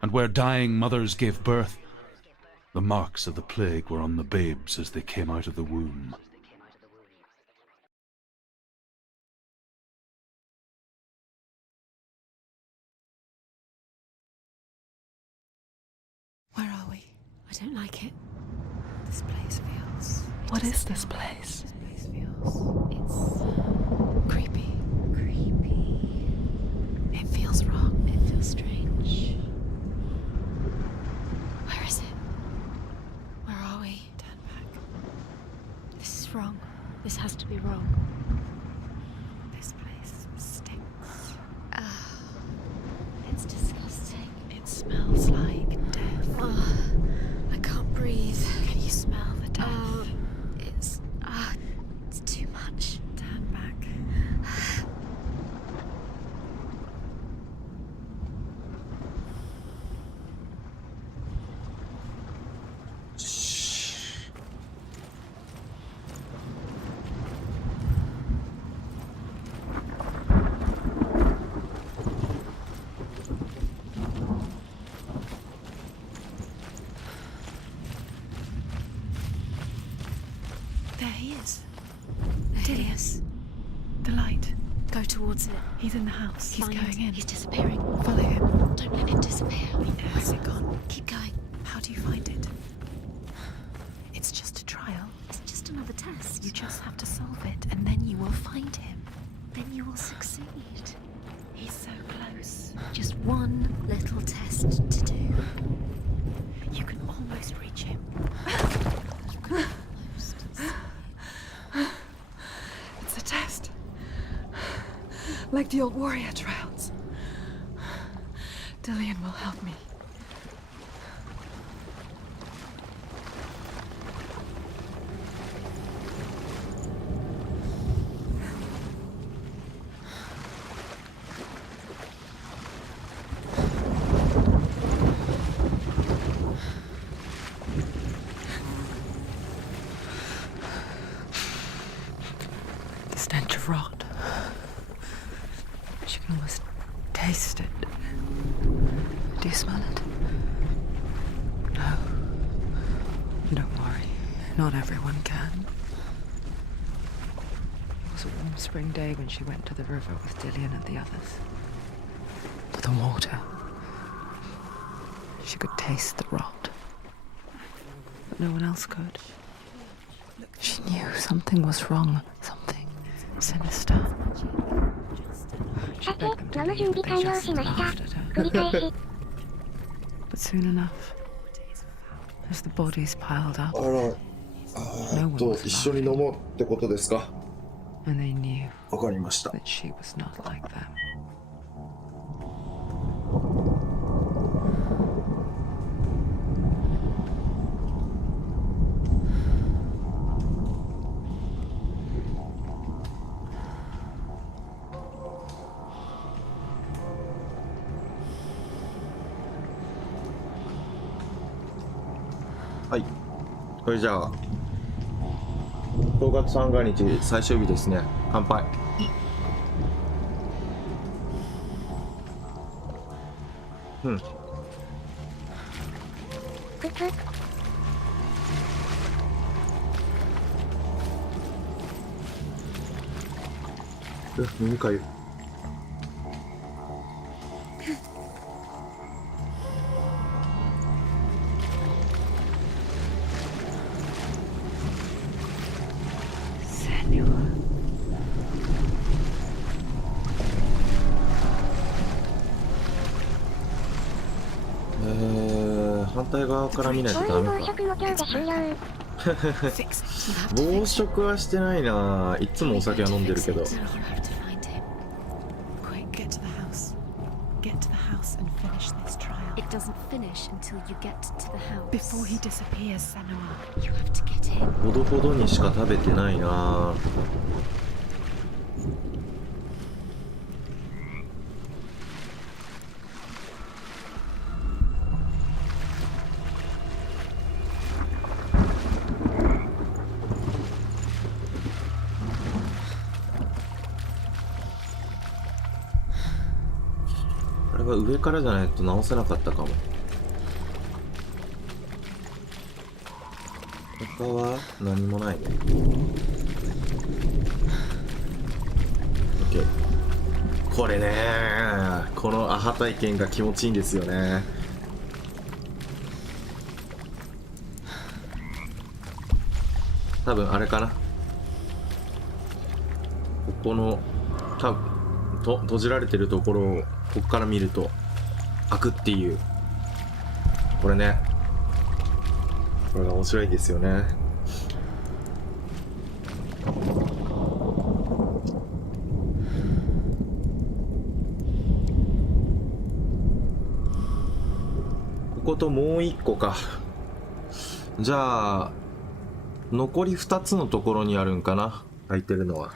And where dying mothers gave birth, the marks of the plague were on the babes as they came out of the womb. Where are we? I don't like it. This place feels... What is this place? This place feels... It's... creepy. Creepy. It feels wrong. It feels strange. Where is it? Where are we? Turn back. This is wrong. This has to be wrong. This place stinks. It's disgusting. It smells like death. Dillius. The light. Go towards it. He's in the house. He's Find going in. He's disappearing. Follow him. Don't let him disappear. Where's it gone? Keep going. How do you find it? It's just a trial. It's just another test. You just have to solve it, and then you will find him. Then you will succeed. He's so close. Just one little test to do. You can almost reach him. It's a test. Like the old warrior trials. Dillian will help me. The stench of rot. She can almost taste it. Do you smell it? No. Don't worry. Not everyone can. It was a warm spring day when she went to the river with Dillian and the others. To the water. She could taste the rot. But no one else could. She knew something was wrong. Something sinister. She さて、 begged them to 飲む leave, 準 but 備 they 完了 just しました。 laughed at her. 繰り返し。 But soon enough, as the bodies piled up, あら、一緒に飲もうってことですか。 and they knew わかりました。 that she was not like them. はい。これじゃあ、10月三が日最終日ですね。乾杯。うん。くつ。耳かゆい。Senua. 反対側から見ないとダ暴飲暴メか。食も今日で終了。 Fix it. You have to 暴 fix it. 食はしてないな。いつもお酒は飲んでるけど。 You have to find him. Quick, get to the house. Get to the house and finish this trial. It doesn't finish until you get to the house. Before he disappears, Senua. You have to get in. ほどほどにしか食べてないな。これは上からじゃないと直せなかったかも。他は何もないね。OK。これね、このアハ体験が気持ちいいんですよね。多分あれかな。ここの多分閉じられてるところをここから見ると開くっていう、これね、これが面白いですよね。ここともう一個か。じゃあ残り2つのところにあるんかな、空いてるのは。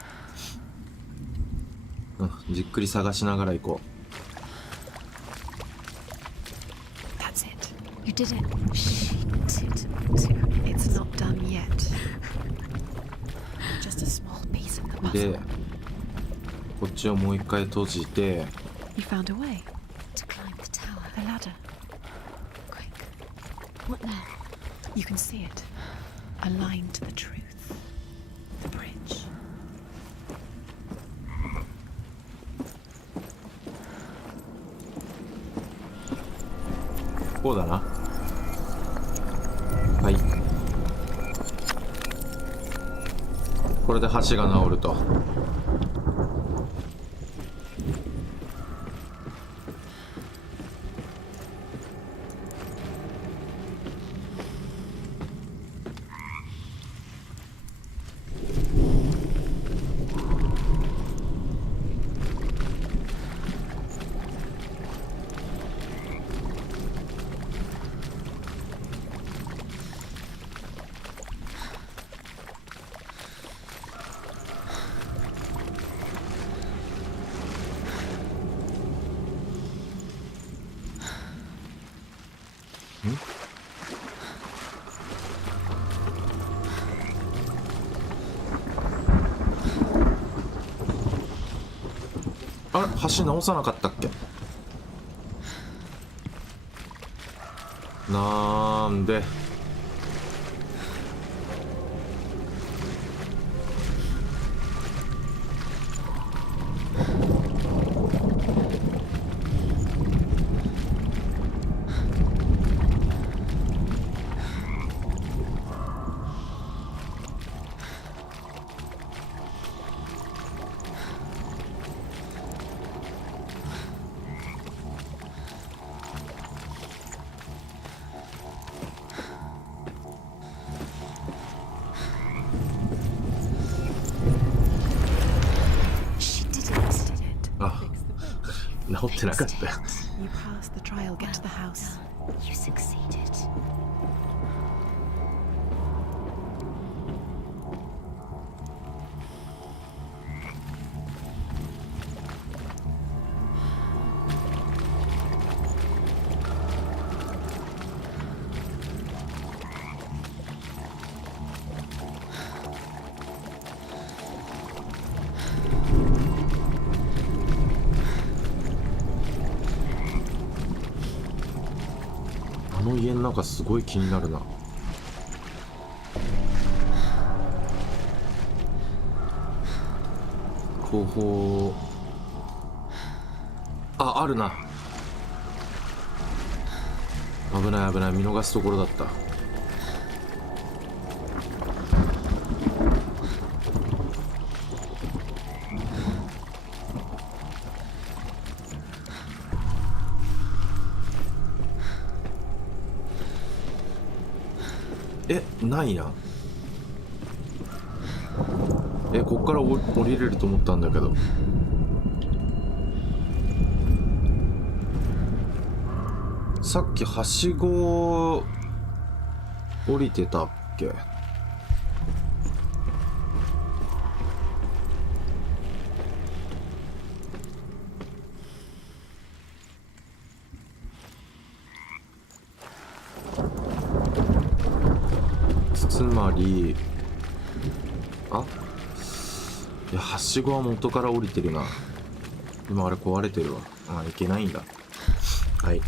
じっくり探しながら行こ That's it. You did it. She did it. It's not done yet. Just a small piece of the う。で puzzle. こっちをもう一回閉じて、 You found a way. To climb the tower. A ladder. Quick. What now? You can see it. A line to the truth. The bridge. こうだな。はい、これで橋が治ると。あれ、橋直さなかったっけ？なんで？あ、治ってなかったよ。You pass the trial, get to the house. You succeeded. あの家の中すごい気になるな。後方、あるな。危ない危ない、見逃すところだった。ないな。こっから降りれると思ったんだけど。さっきはしご降りてたっけ？つまり、いや、はしごは元から降りてるな。今あれ壊れてるわ。いけないんだ。はい。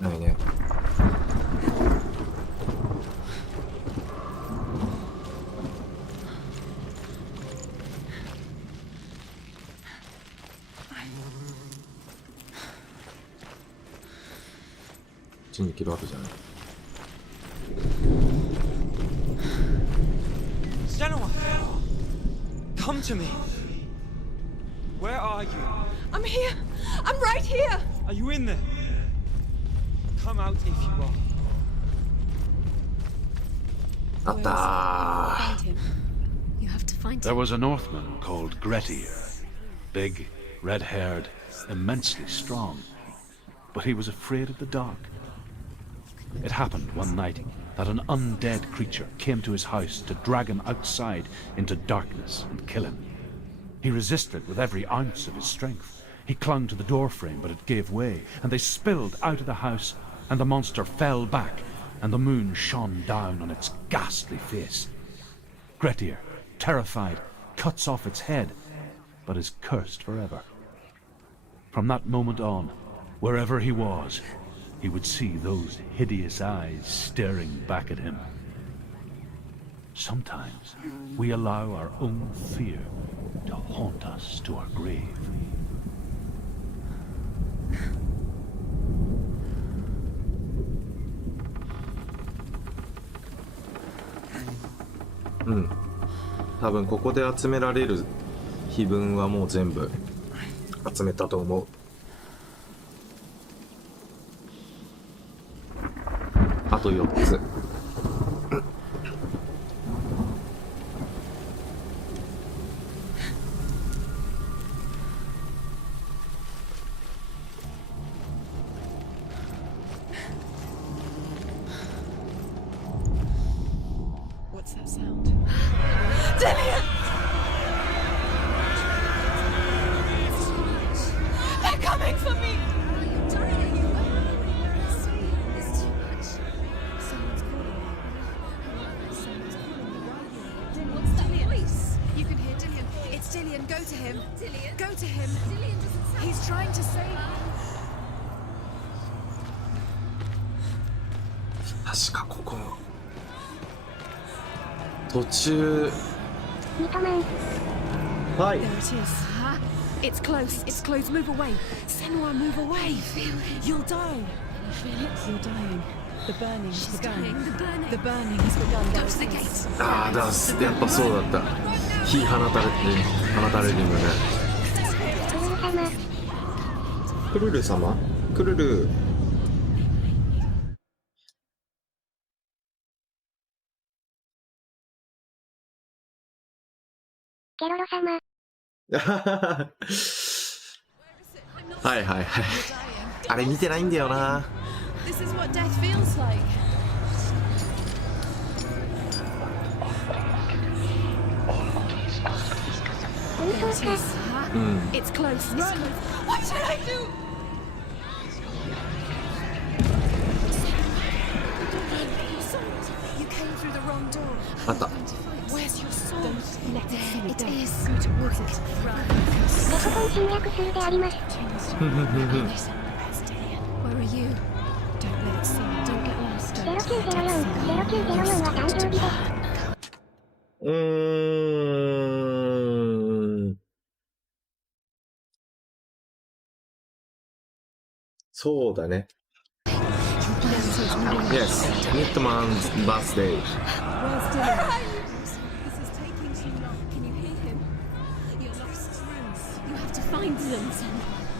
ないね。こっちに行けるわけじゃない。Senua! Come to me! Where are you? I'm here! I'm right here! Are you in there? Come out if you are. あったー。 Find him. You have to find There him. was a Northman called Grettir. Big, red-haired, immensely strong. But he was afraid of the dark. It happened one night that an undead creature came to his house to drag him outside into darkness and kill him. He resisted with every ounce of his strength. He clung to the doorframe, but it gave way, and they spilled out of the house, and the monster fell back, and the moon shone down on its ghastly face. Grettir, terrified, cuts off its head, but is cursed forever. From that moment on, wherever he was, he would see those hideous eyes staring back at him. Sometimes we allow our own fear to haunt us to our grave.うん。多分ここで集められる碑文はもう全部集めたと思う。あと4つ。What's that sound? Dillian! They're coming for me! You're dying! It's too much. Someone's calling you. Someone's calling you right here. What's that voice? You can hear Dillian. It's Dillian. Go to him. Dillian? Go to him. Dillian doesn't sound... He's trying to save you. 確かここ途中ミトマン。はい。 There it is. It's close. It's close. Move away. Senua, move away. You'll die. You're dying. The burning has begun. The burning has begun. Go to the gate. ああ、やっぱそうだった。火放たれるんだね。クルル様？クルル。ケロロ様。はいはいはい。あれ見てないんだよな。This is what death feels like. It's close. Run. What should I do? You came through the wrong door. あった。 Where's your sword? Let it see It it is. Go towards it. Run. レココン侵略するであります。Where are you? Don't let it see you. Don't get lost. 0904 は誕生日です。そうだね。Yes, Midman's birthday. Where's Dylan? This is taking too long. Can you hear him? You're lost. You have to find them.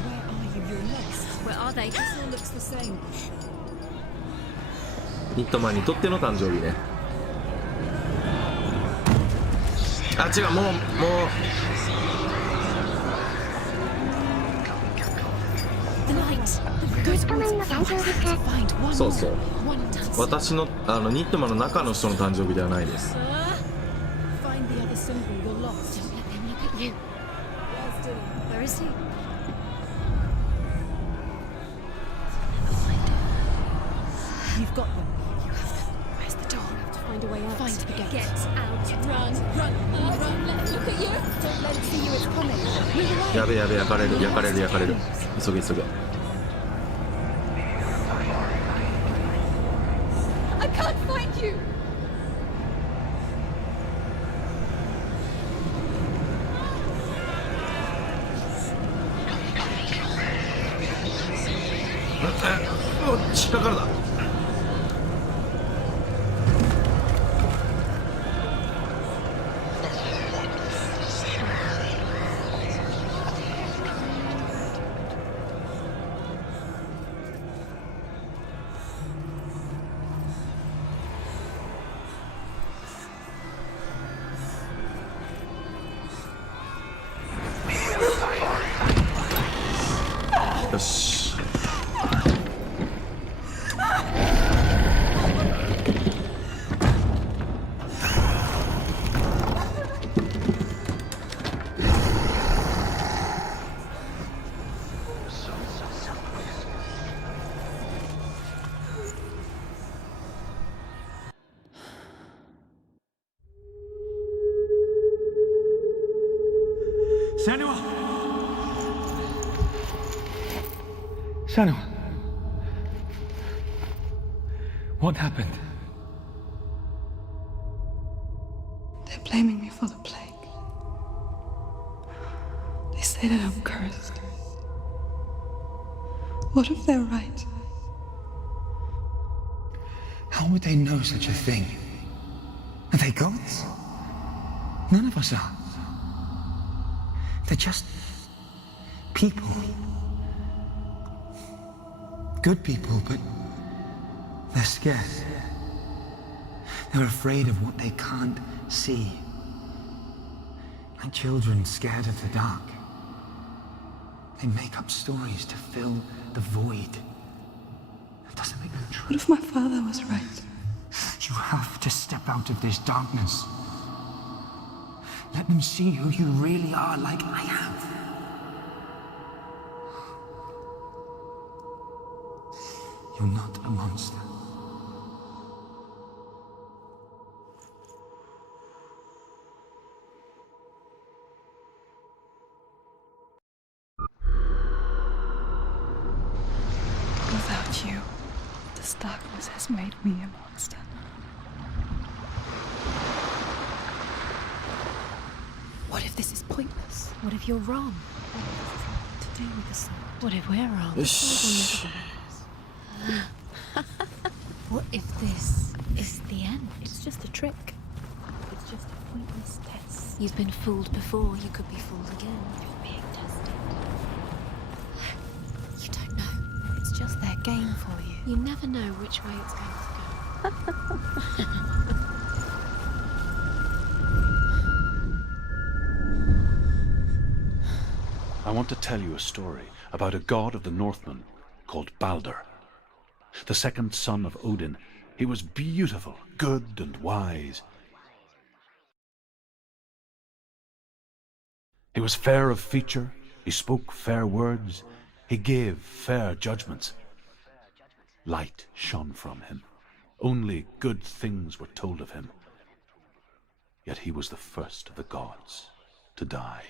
Where are you? You're lost. Where are they? This all looks the same. ニットマンにとっての誕生日ね。あ、違う、もうニットマンの誕生日か。そうそう。私のニットマンの中の人の誕生日ではないです。Find the other symbol. You're lost. Don't let them look at you. Where's Dylan? Where is he? You've got them. You have them. Where's the door? You have to find a way out. Find the gate. Get out. Run. Run. Don't let them look at you. Don't let them see you. It's coming. Move away. やべやべ、焼かれる。急げ急げ。 I can't find you. もう近からだ。よし。Senua! Senua! What happened? They're blaming me for the plague. They say that I'm cursed. What if they're right? How would they know such a thing? Are they gods? None of us are. They're just people. Good people, but they're scared. They're afraid of what they can't see. Like children scared of the dark. They make up stories to fill the void. That doesn't make them true. What if my father was right? You have to step out of this darkness. Let them see who you really are, like I have. You're not a monster. Without you, this darkness has made me a monster. What if this is pointless? What if you're wrong? What to do with the sword? What if we're wrong? The sword will never win. What if this is the end? It's just a trick. It's just a pointless test. You've been fooled before. You could be fooled again. You're being tested. You don't know. It's just their game for you. You never know which way it's going to go. I want to tell you a story about a god of the Northmen called Balder. The second son of Odin. He was beautiful, good and wise. He was fair of feature, he spoke fair words, he gave fair judgments. Light shone from him. Only good things were told of him. Yet he was the first of the gods to die.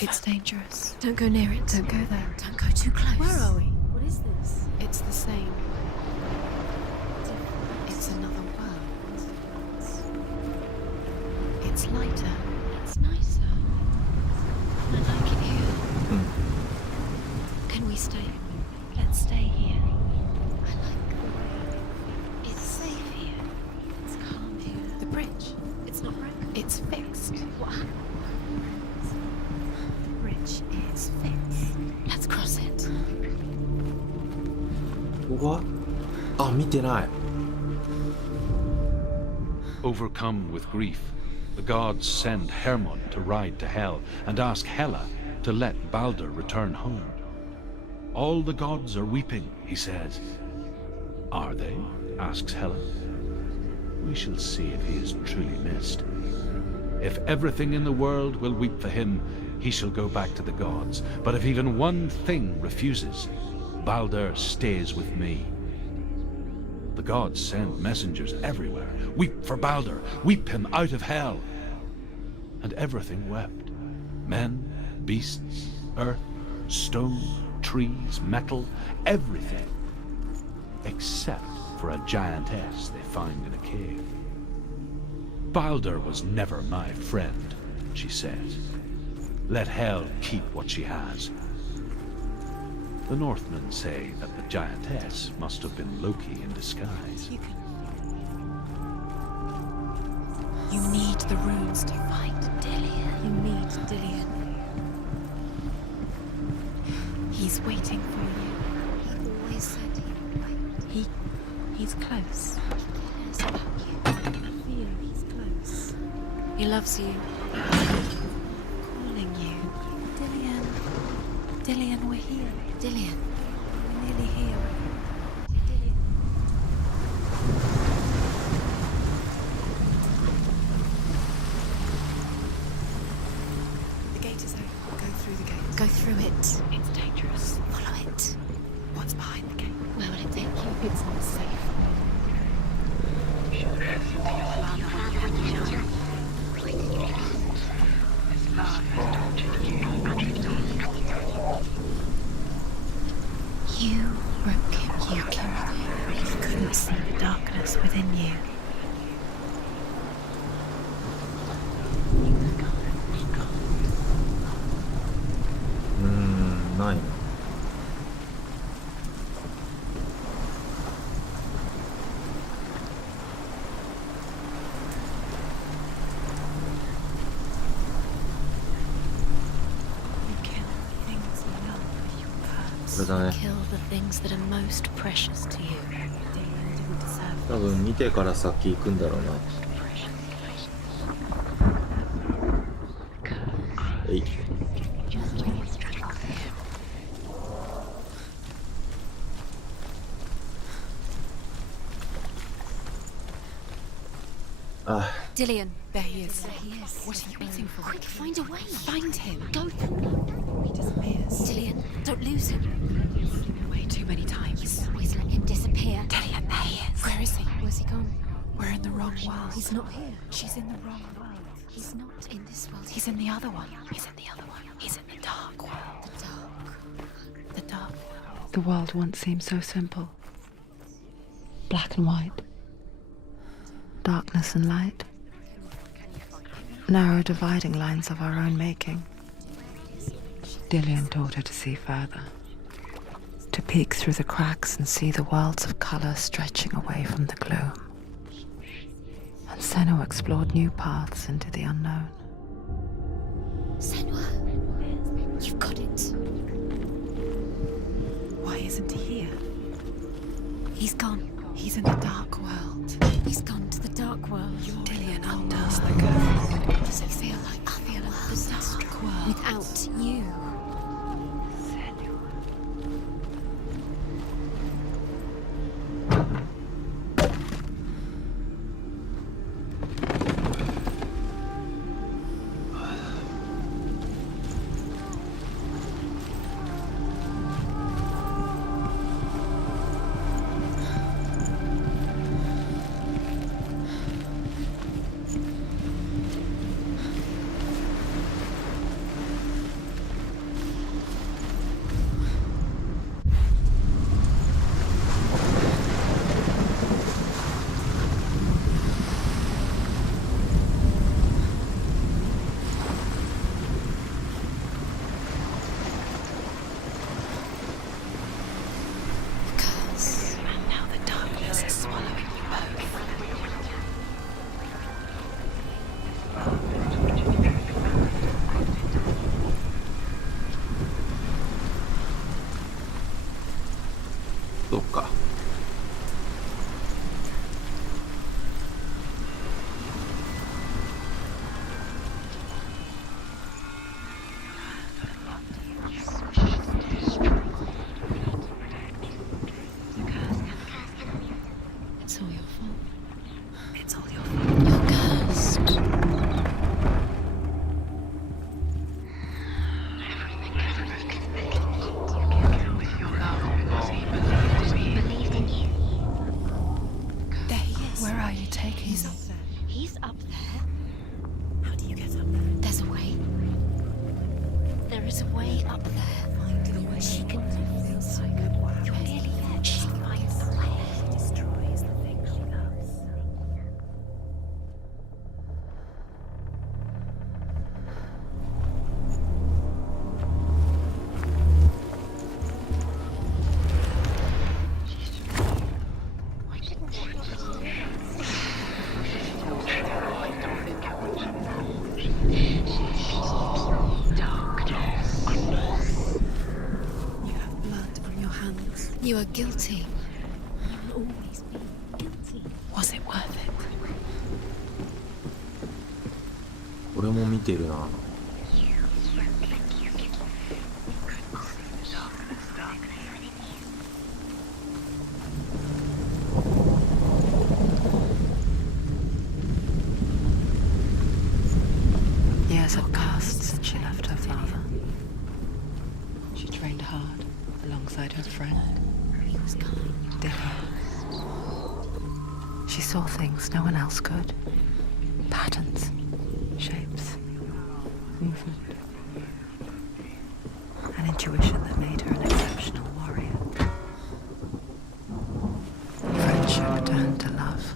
It's dangerous. Don't go near it. Don't go there. Don't go too close. Where are we? What is this? It's the same. It's another world. It's lighter. It's nicer. I like it here. Can we stay? Let's stay here. I like the way. It's safe here. It's calm here. The bridge. It's not broken. It's fixed. What happened? It's fixed. Let's cross it. ここはあ、見てない。 Overcome with grief, the gods send Hermod to ride to Hell and ask Hela to let Balder return home. All the gods are weeping, he says. Are they? Asks Hela. We shall see if he is truly missed. If everything in the world will weep for him, he shall go back to the gods. But if even one thing refuses, Balder stays with me. The gods send messengers everywhere. Weep for Balder, weep him out of hell. And everything wept. Men, beasts, earth, stone, trees, metal, everything. Except for a giantess they find in a cave. Balder was never my friend, she says. Let Hel keep what she has. The Northmen say that the giantess must have been Loki in disguise. the runes to find Dillian. You need Dillian. He's waiting for you. He always said he would wait. He's close. He cares about you. I feel he's close. He loves you. Calling you. Dillian. Dillian, we're here. Dillian. We're nearly here. Dillian. The gate is open. Go through the gate. Go through it. It's dangerous. Follow it. What's behind the gate? Where will it take you? It's not safe. You broke him. You killed him. You couldn't see the darkness within you.ないな。You kill things you love with your curse. これだね。 Kill the things that are most precious to you. Dillian didn't deserve 多分見てから先行くんだろうな。えい。あ、 Dillian, there he is. There he is. What are you waiting for? Quick, find a way. Find him. Go. He disappears. Dillian, don't lose him. Way too many times. You always let him disappear. Dillian, there he is. Where is he? Where's he gone? We're in the wrong world. He's not here. She's in the wrong world. He's not in this world. He's in the other one. He's in the other one. He's in the dark world. The dark. The dark world. The world once seemed so simple. Black and white. Darkness and light. Narrow dividing lines of our own making. Dillian taught her to see further. To peek through the cracks and see the worlds of colour stretching away from the gloom. And Senua explored new paths into the unknown. Senua, you've got it. Why isn't he here? He's gone. He's in the dark world. He's gone to the dark world. Dillian undoes the curse. Does it feel like I feel like the dark world without you? You are guilty. You will always be guilty. Was it worth it? 俺も見てるな。Years had passed since she left her father. She trained hard alongside her friend, He was kind. Dillian. She saw things no one else could. Patterns, shapes, movement. An intuition that made her an exceptional warrior. Friendship turned to love.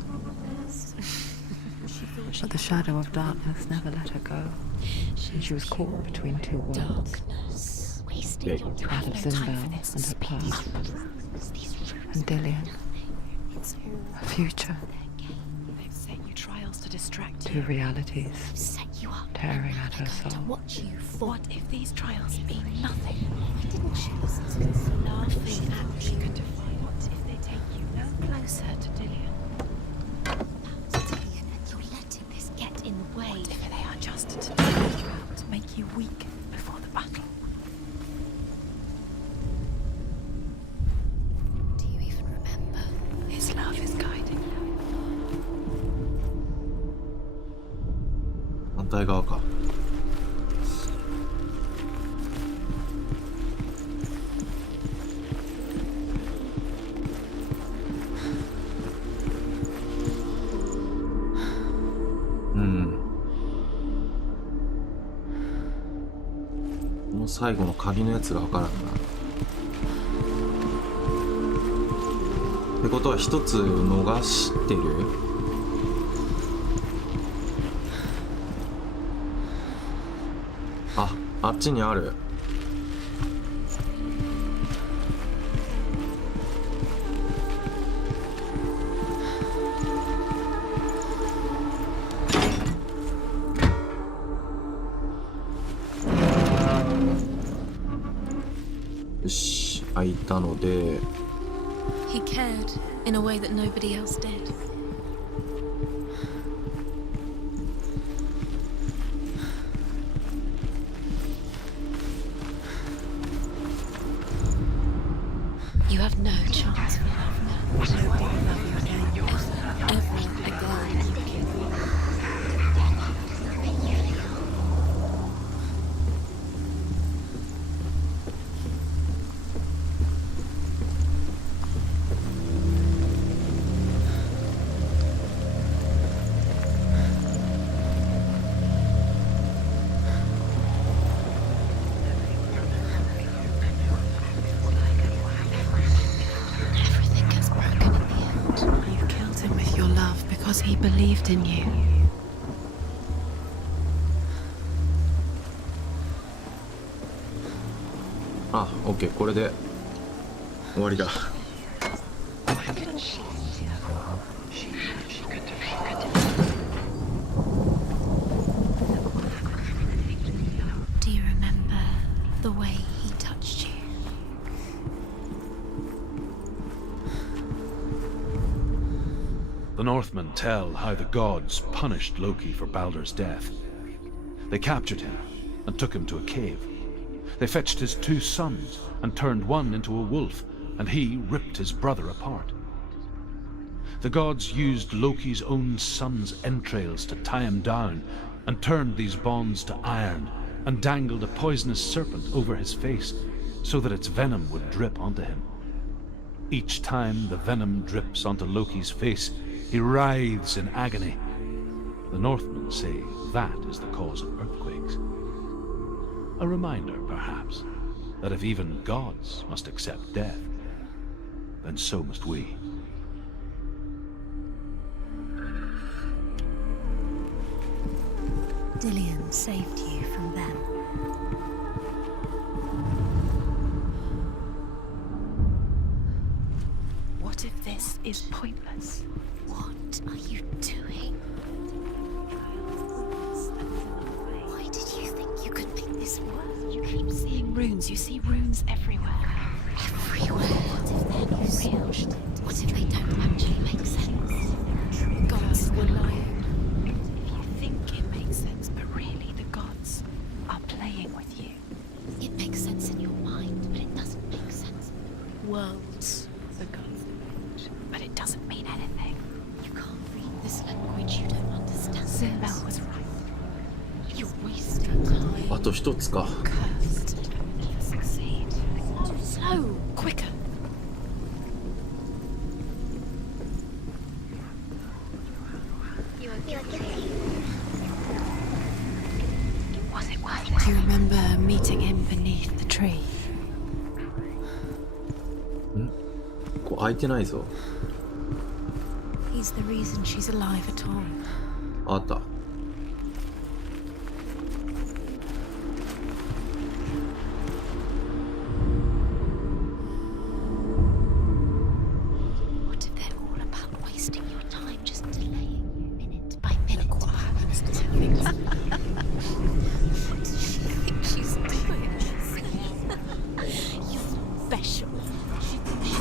But the shadow of darkness never let her go. And she was caught between two worlds. Darkness. Wasted your That of Zinbel and her past. And Dillian, her future. They've set you trials to distract Two you. realities Set you up. tearing at her To soul. watch you fall. What if these trials mean nothing? Why didn't she listen to this laughing at you? Could define. What if they take you no closer to Dillian? Dillian, and you're letting this get in the way. What if they are just to take you out, to make you weak before the battle? Do you even remember? His love is guiding you. 反対側か。うん。この最後の鍵のやつが分からんな。ってことは一つ逃してる？あっちにある。よし、開いたので。 He cared in a way that nobody else did. You have no chance for love now. Nobody will love you again. Ever again. Everything gets broken in the end. You killed him with your love because he believed in you. OK これで終わりだ。 Do you remember the way he touched you? The Northmen tell how the gods punished Loki for Baldur's death. They captured him and took him to a cave. They fetched his 2 sons and turned one into a wolf, and he ripped his brother apart. The gods used Loki's own son's entrails to tie him down and turned these bonds to iron and dangled a poisonous serpent over his face so that its venom would drip onto him. Each time the venom drips onto Loki's face, he writhes in agony. The Northmen say that is the cause of earthquakes. A reminder, perhaps, that if even gods must accept death, then so must we. Dillian saved you from them. What if this is pointless? What are you doing? Why did you think you could make this work? You keep seeing runes. You see runes everywhere. Everywhere? What if they're forged it? What if they don't actually make sense? Gods were lying. If you think it makes sense, but really the gods are playing with you. It makes sense in your mind, but it doesn't make sense. Worlds the gods image, but it doesn't mean anything. You can't read this language, you don't understand. Sinbel was right. You're wasting time. あと一つか。 Cursed. Never succeed. Slow, quicker. Was it worth it? Do you remember meeting him beneath the tree? ここ開いてないぞ。 He's the reason she's alive at all. あった。 What if they're all about wasting your time, just delaying you minute by minute? Look what happens to things. What does she think she's doing? You're special. She thinks she's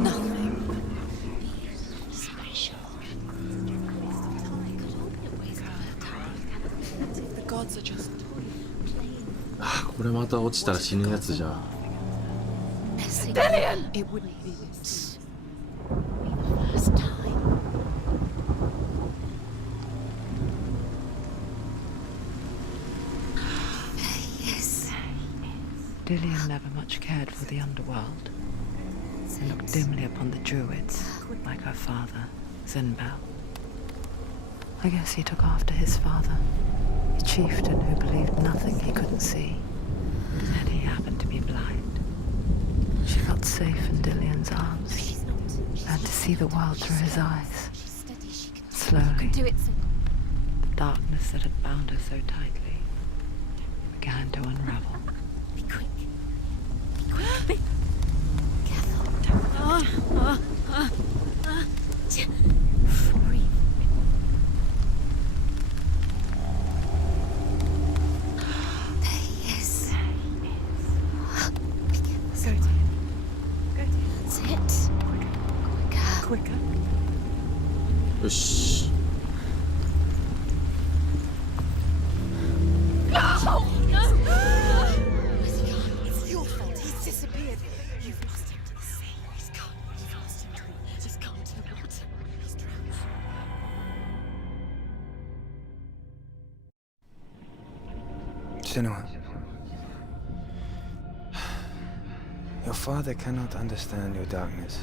nothing. Special. The gods are just playing. これまた落ちたら死ぬやつじゃん。 It wouldn't be this. Be the first time. Yes. Dillian never much cared for the underworld. He looked dimly upon the druids, like her father, Sinbel. I guess he took after his father, a chieftain who believed nothing he couldn't see. And he happened to be blind. She felt safe in Dillian's arms, learned to see the world through his eyes. Slowly, Do it. the darkness that had bound her so tightly began to unravel. Be quick. Be quick. Be careful. Breathe. There he is. Be careful. Go to him. Go to him. That's it. Quicker. Quicker. よし。 No! Where's he gone? It's your fault. He's disappeared. You've lost him to the sea. He's gone. You've lost him to the... He's gone to the water. He's drowned. Senua. Your father cannot understand your darkness.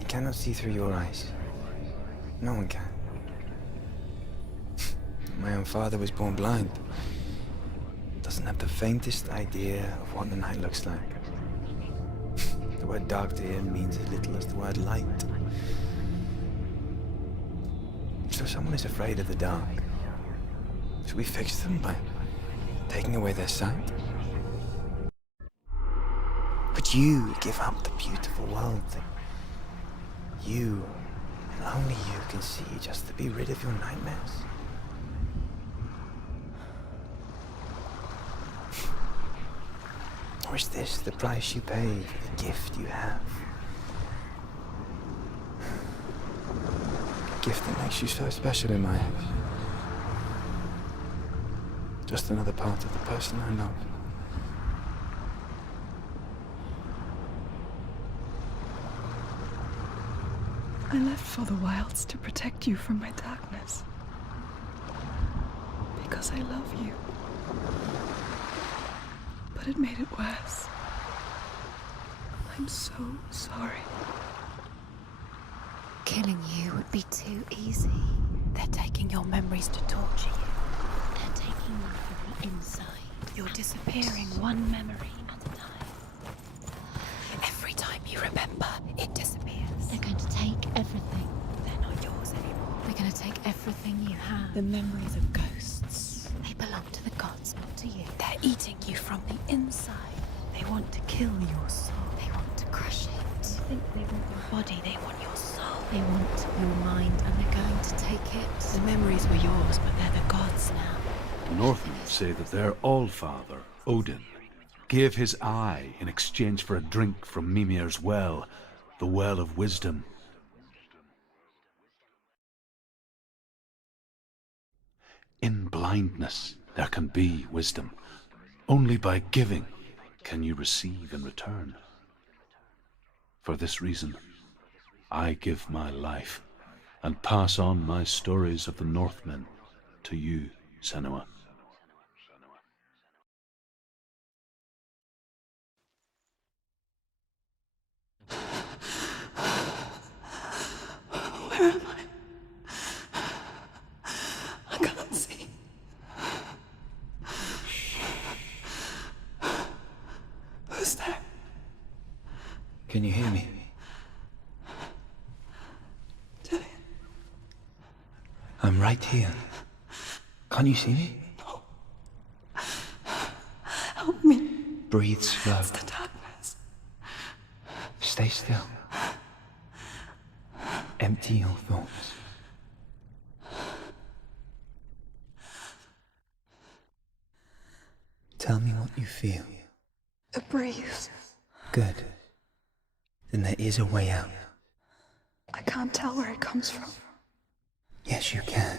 He cannot see through your eyes. No one can. My own father was born blind. Doesn't have the faintest idea of what the night looks like. The word dark to him means as little as the word light. So if someone is afraid of the dark, should we fix them by taking away their sight? Would you give up the beautiful world that you, and only you, can see just to be rid of your nightmares? Or is this the price you pay for the gift you have? A gift that makes you so special in my eyes. Just another part of the person I love. I left for the wilds to protect you from my darkness. Because I love you. But it made it worse. I'm so sorry. Killing you would be too easy. They're taking your memories to torture you. They're taking you from the inside. You're disappearing one memory at a time. Every time you remember, it disappears. They're going to take everything. They're not yours anymore. They're going to take everything you have. The memories of ghosts. They belong to the gods, not to you. They're eating you from the inside. They want to kill your soul. They want to crush it. They think they want your body. They want your soul. They want your mind, and they're going to take it. The memories were yours, but they're the gods now. The Northmen say that their all-father, Odin, gave his eye in exchange for a drink from Mimir's well, the well of wisdom. In blindness there can be wisdom. Only by giving can you receive in return. For this reason, I give my life and pass on my stories of the Northmen to you, Senua. Where am I? I can't see. Who's there? Can you hear me? Dillian. I'm right here. Can't you see me? No. Help me. Breathe slow. It's the darkness. Stay still. Empty your thoughts. Tell me what you feel. A breeze. Good. Then there is a way out. I can't tell where it comes from. Yes, you can.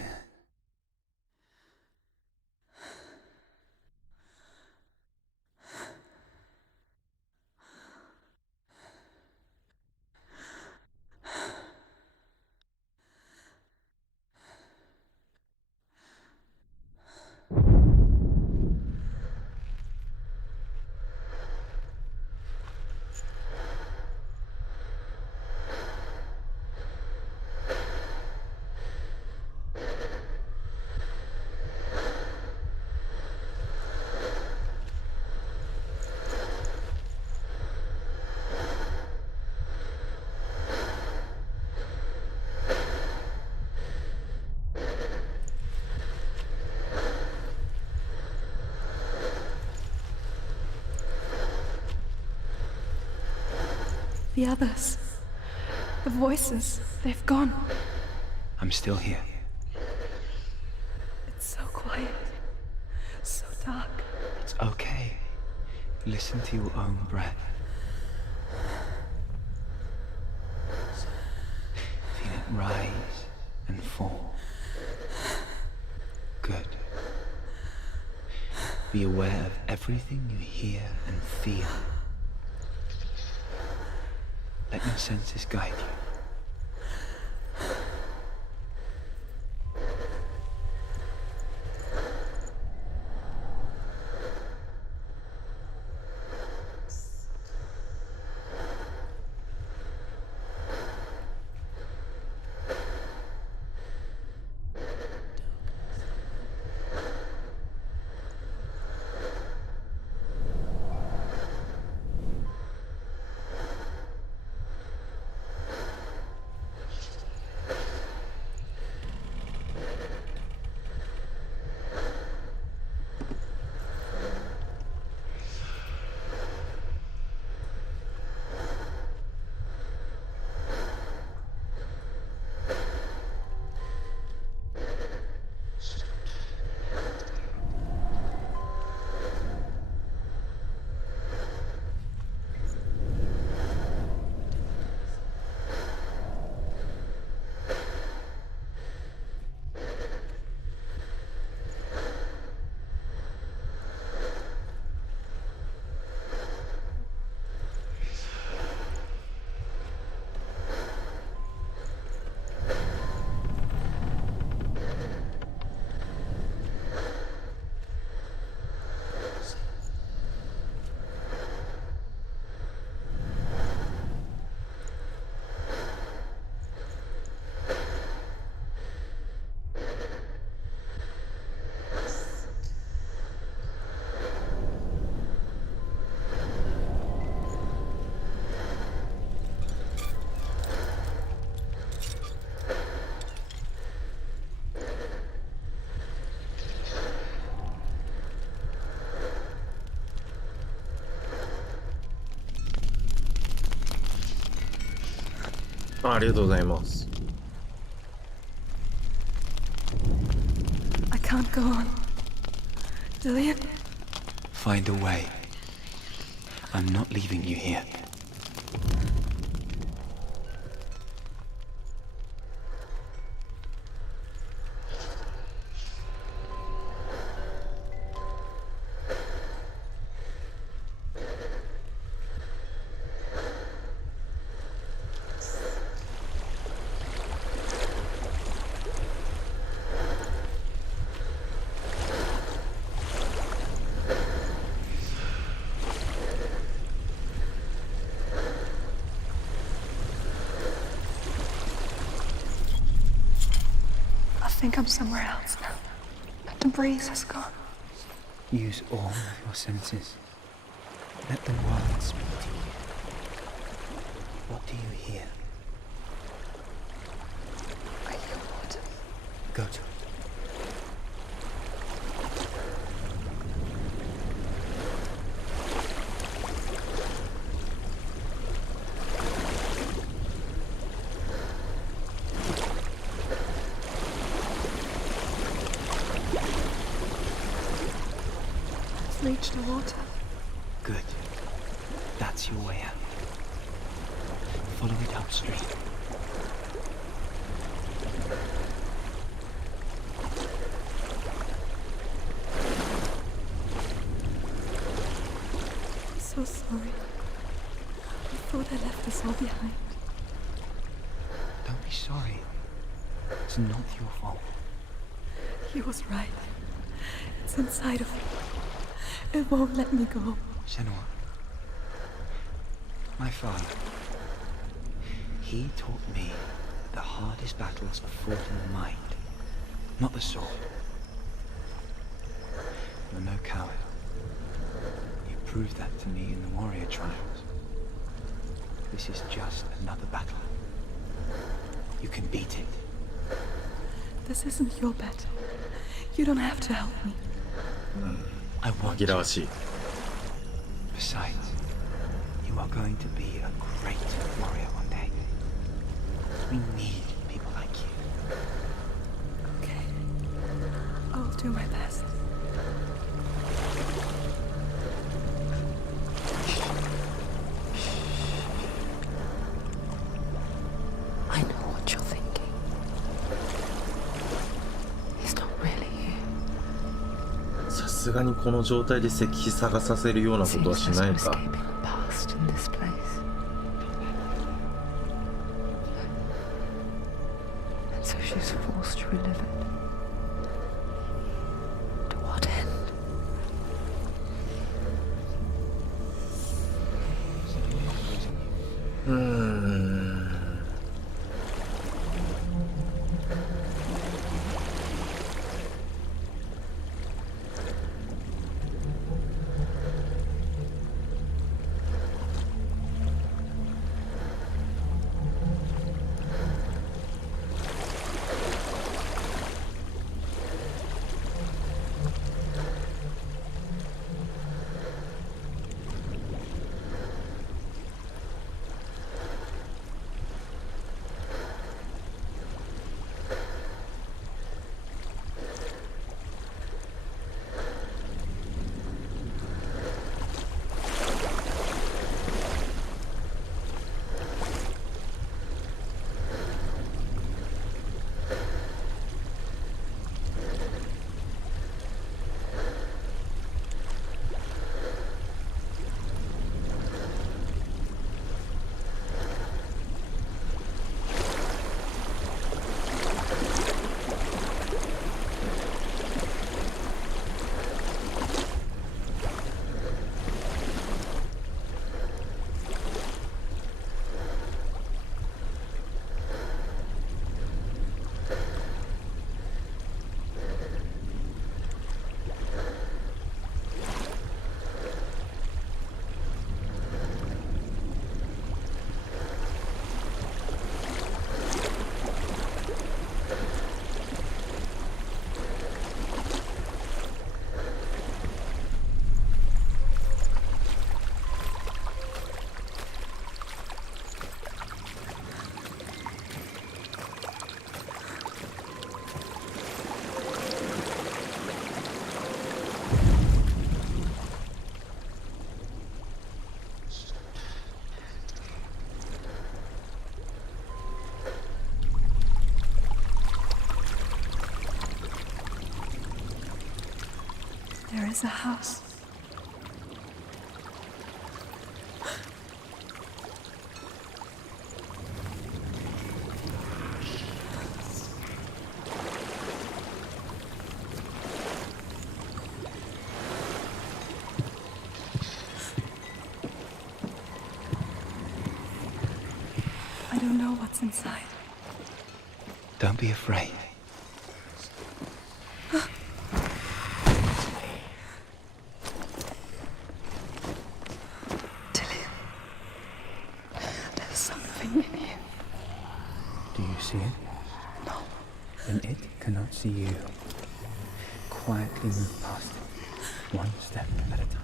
The others. The voices. They've gone. I'm still here. It's so quiet. So dark. It's okay. Listen to your own breath. Feel it rise and fall. Good. Be aware of everything you hear and feel. Let your senses guide you.ありがとうございます。 I can't go on. Dillian? Find a way. I'm not leaving you here. I think I'm somewhere else now. The breeze has gone. Use all of your senses. Let the world speak to you. What do you hear? I hear water. Go to it. Reach the water. Good. That's your way out. Follow it upstream. I'm so sorry. I thought I left us all behind. Don't be sorry. It's not your fault. He was right. It's inside of me. It won't let me go. Senua. My father. He taught me the hardest battles are fought in the mind, not the sword. You're no coward. You proved that to me in the warrior trials. This is just another battle. You can beat it. This isn't your battle. You don't have to help me. I want紛らyou. わしい。 Besides, you are going to be a great warrior one day. We need people like you. Okay. I'll do my best. I know what you're thinking. He's not really here. さすがにこの状態で石碑探させるようなことはし Seems ない there's no か。 escaping the past in this place. And so she's forced to relive it. To what end? is a house. I don't know what's inside. Don't be afraid. There's something in you. Do you see it? No. Then it cannot see you. Quietly move past it, one step at a time.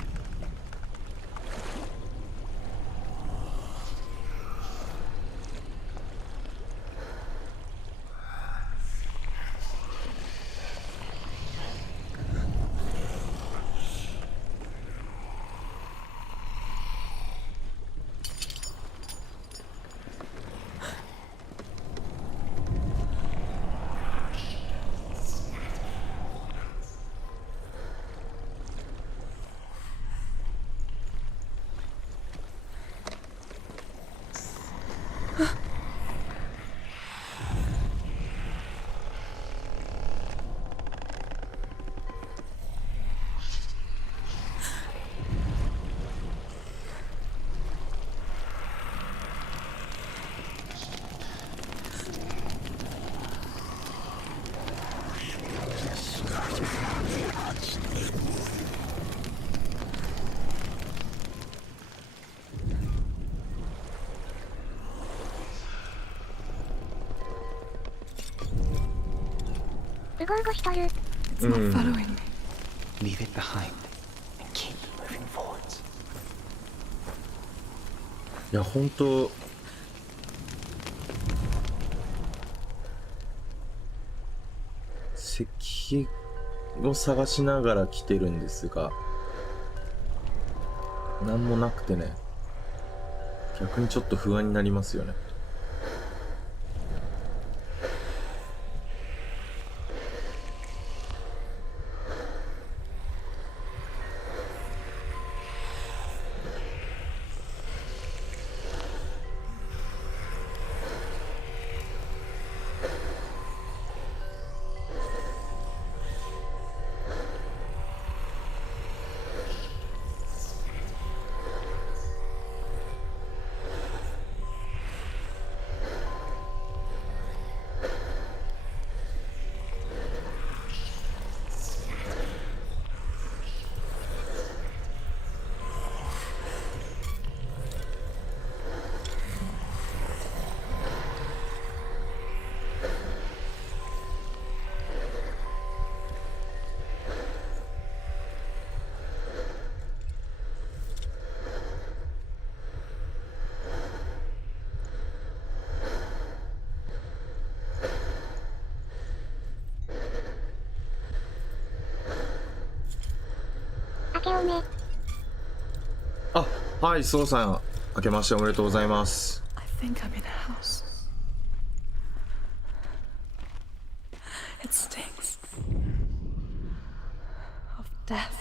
うごうごしとる。 It's not following me. Leave it behind and keep moving forwards. いや本当石を探しながら来てるんですが、なんもなくてね、逆にちょっと不安になりますよね。明けおめ。あ、はい、そうさん、明けましておめでとうございます。I think I'm in a house. It stinks. Of death.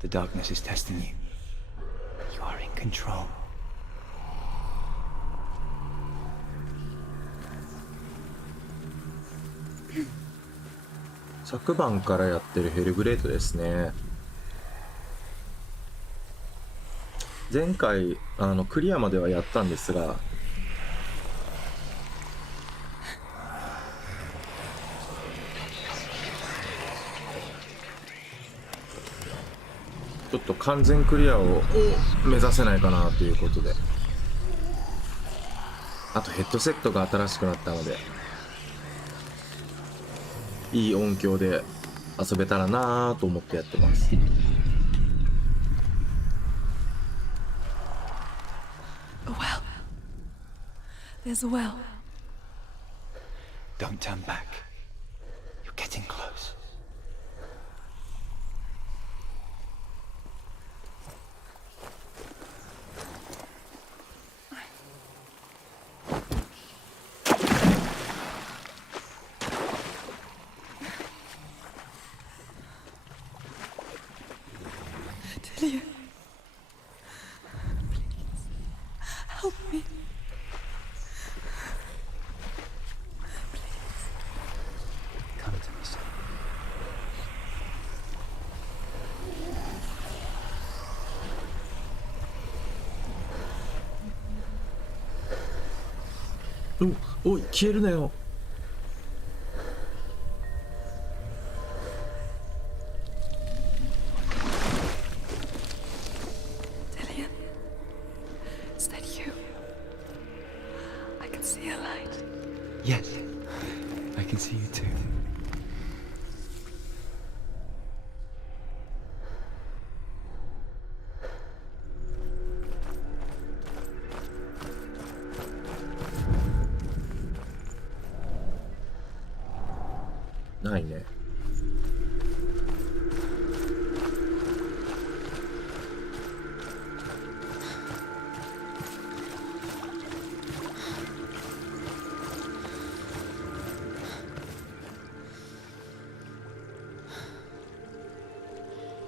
The darkness is testing you. You are in control. 昨晩からやってるヘルブレードですね。前回クリアまではやったんですが、ちょっと完全クリアを目指せないかなということで、あとヘッドセットが新しくなったので、いい音響で遊べたらなぁと思ってやってます。A well. There's a well. Don't turn back. You're getting close. おい消えるなよ。Dillian, is that you? I can see a light. Yes, I can see you too.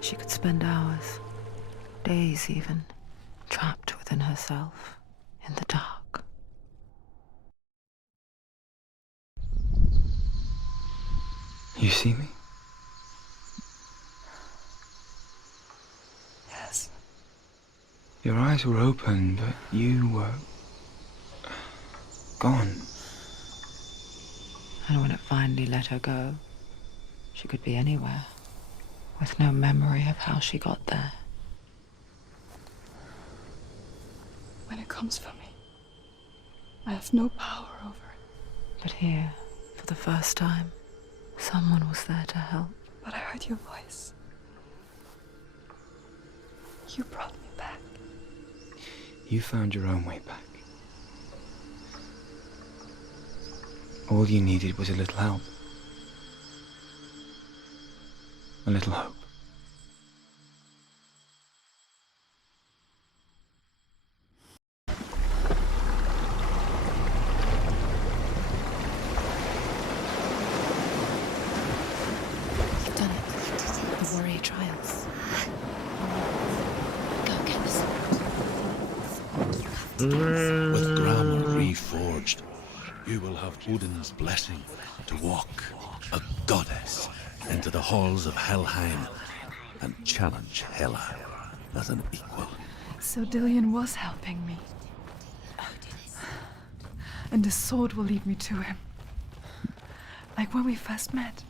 She could spend hours, days even, trapped within herself, in the dark. You see me? Yes. Your eyes were open, but you were gone. And when it finally let her go, she could be anywhere, with no memory of how she got there. When it comes for me, I have no power over it. But here, for the first time, someone was there to help. But I heard your voice. You brought me back. You found your own way back. All you needed was a little help. A little hope. You've done it. The warrior trials. Go get the sword. With Grammar reforged, you will have Odin's blessing to walk, a goddess, into the halls of Helheim and challenge Hela as an equal. So Dillian was helping me. And the sword will lead me to him. Like when we first met.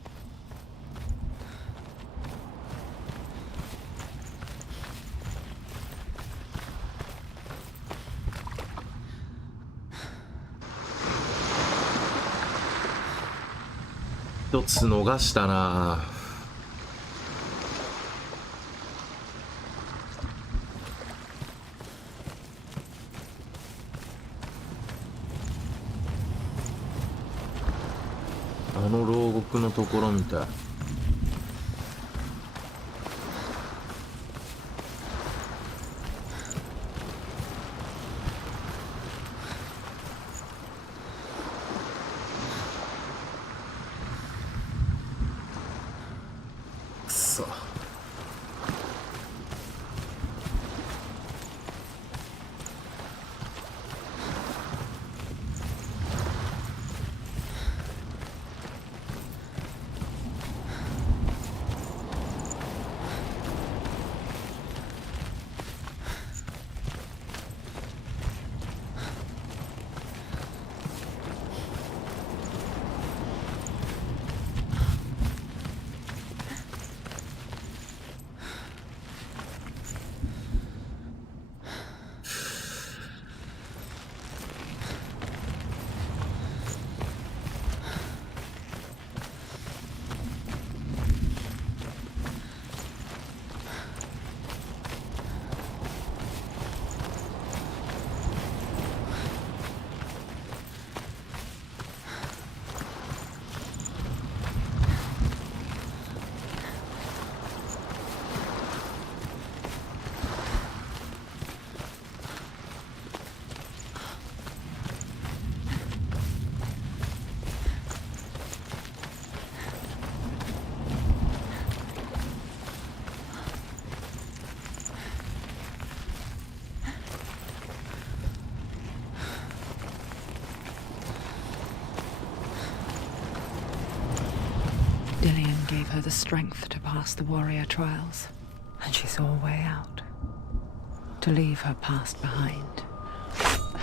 一つ逃したな。あの牢獄のところみたい。くそ。Dillian gave her the strength to pass the warrior trials, and she saw a way out. To leave her past behind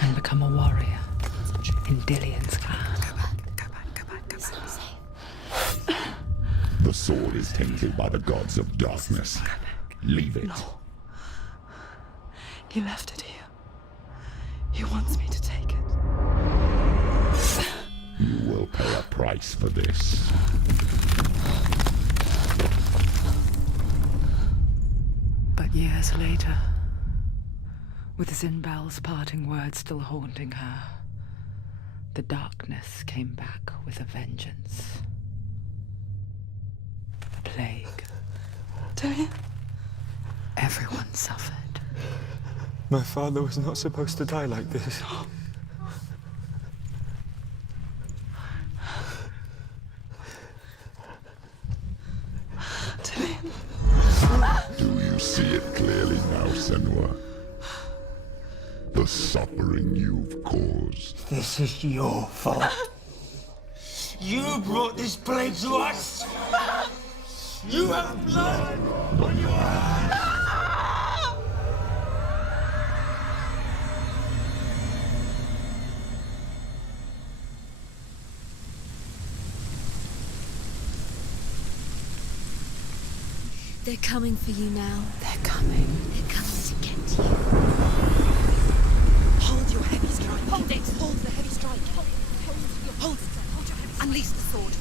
and become a warrior in Dillian's clan. The sword is tainted by the gods of darkness. Leave it. No. He left it here. He wants me to take it. You will pay a price for this. But years later, with Zinbal's parting words still haunting her, the darkness came back with a vengeance. The plague. Dillian? Everyone suffered. My father was not supposed to die like this. Do you see it clearly now, Senua? The suffering you've caused. This is your fault. You brought this plague to us! You have blood on your hands! They're coming for you now. They're coming. They're coming to get to you. Hold your heavy strike. Hold it. Hold the heavy strike. Hold it. Hold your heavy strike. Unleash the sword.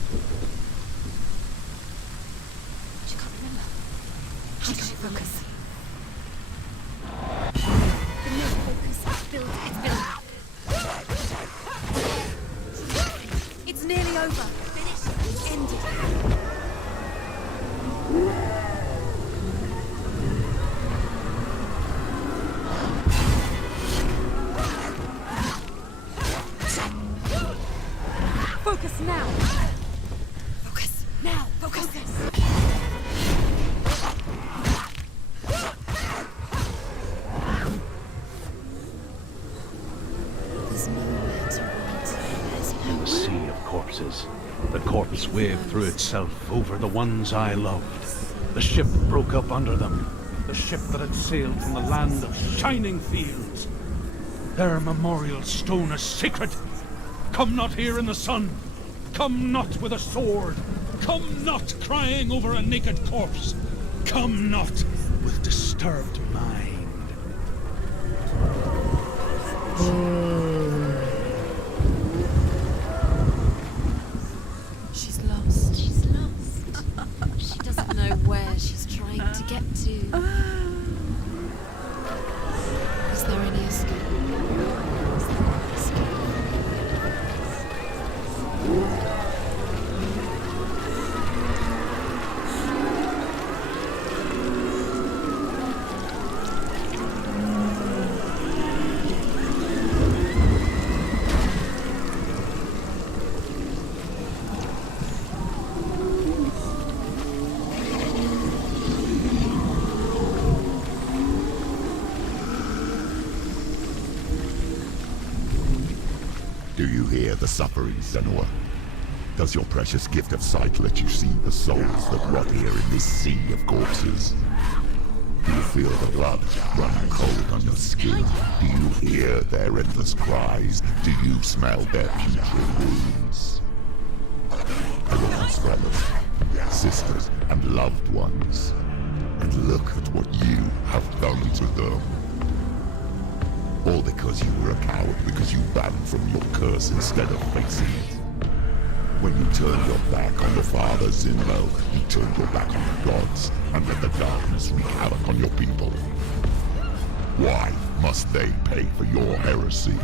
She can't remember. How does she focus? The new focus. Build. It's building. It's nearly over. Finish. It's ended. Focus now! Focus now! Focus! There's nowhere to run to. In the sea of corpses, the corpse waved through itself over the ones I loved. The ship broke up under them. The ship that had sailed from the land of shining fields. Their memorial stone is sacred. Come not here in the sun. Come not with a sword. Come not crying over a naked corpse. Come not with disturbed mind. She's lost. She's lost. She doesn't know where she's trying to get to. Is there any escape? Is there any escape? Do you hear the suffering, Senua? Does your precious gift of sight let you see the souls that rot here in this sea of corpses? Do you feel the blood running cold on your skin? Do you hear their endless cries? Do you smell their putrid wounds? Everyone's brothers, sisters, and loved ones. And look at what you have done to them. All because you were a coward, because you ran from your curse instead of facing it. When you turned your back on the father Zinbel, you turned your back on the gods, and let the darkness wreak havoc on your people. Why must they pay for your heresy?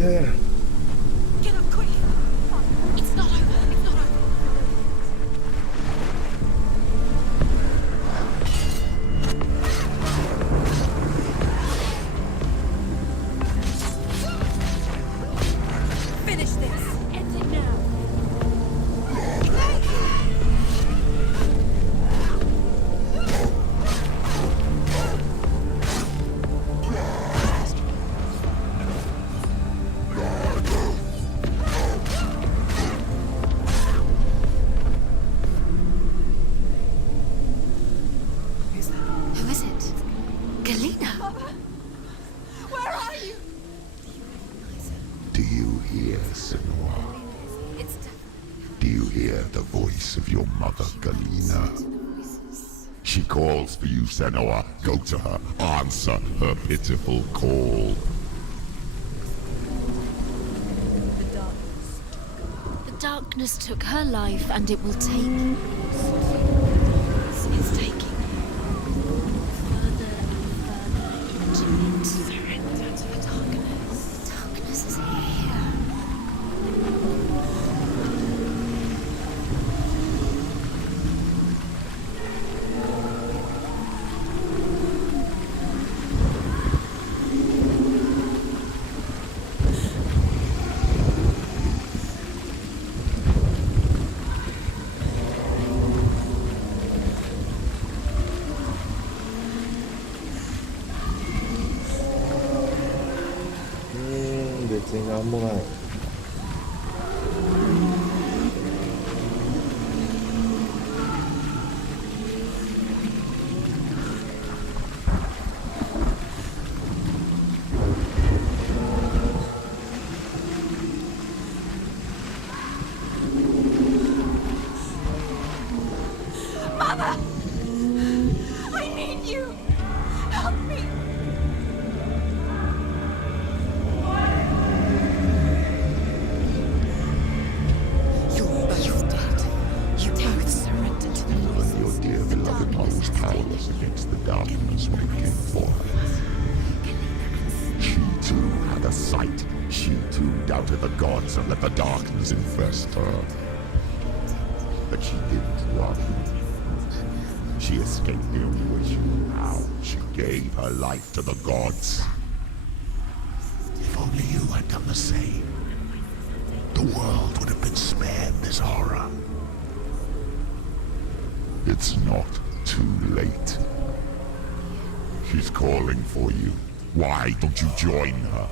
Get up quick! It's not over. It's not over. Finish this. End it now. Who is it? Galena? Where are you? Do you hear, Senua? It's Do you hear the voice of your mother, Galena? She calls for you, Senua. Go to her. Answer her pitiful call. The darkness took her life, and it will take. It's taking further and further into it. Surrender to the darkness. The darkness is here. Mother! I need you! Help me! You're both dead. You both surrendered to the Even your dear beloved mother was powerless against the darkness when it came for her. She too had a sight. She too doubted the gods and let the darkness infest her. But she didn't run. She escaped the only way she knew how. She gave her life to the gods. If only you had done the same, the world would have been spared this horror. It's not too late. She's calling for you. Why don't you join her?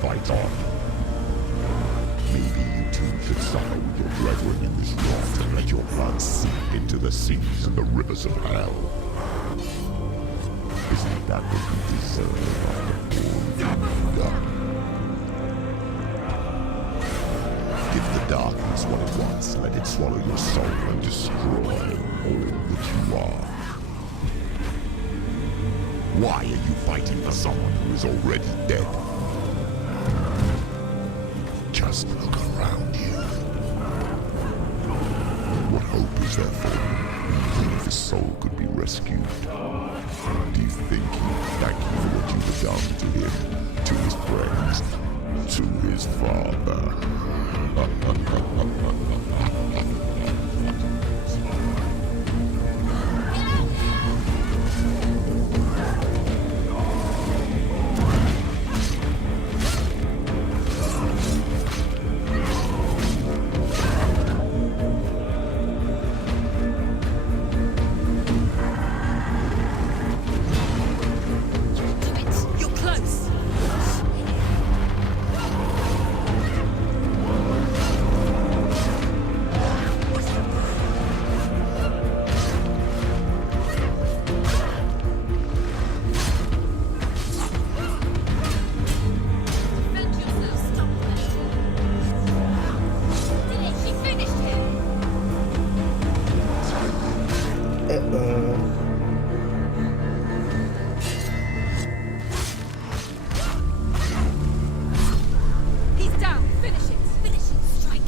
fight on. Maybe you two should suffer with your brethren in this world and let your blood seep into the seas and the rivers of hell. Isn't that what you deserve after all you've done? Give the darkness what it wants, let it swallow your soul and destroy all that you are. Why are you fighting for someone who is already dead? Just look around you. What hope is there for you? Even if his soul could be rescued. Do you think he would thank you for what you've done to him, to his friends, to his father? You're close. He's down. Finish it. Finish it. Strike it.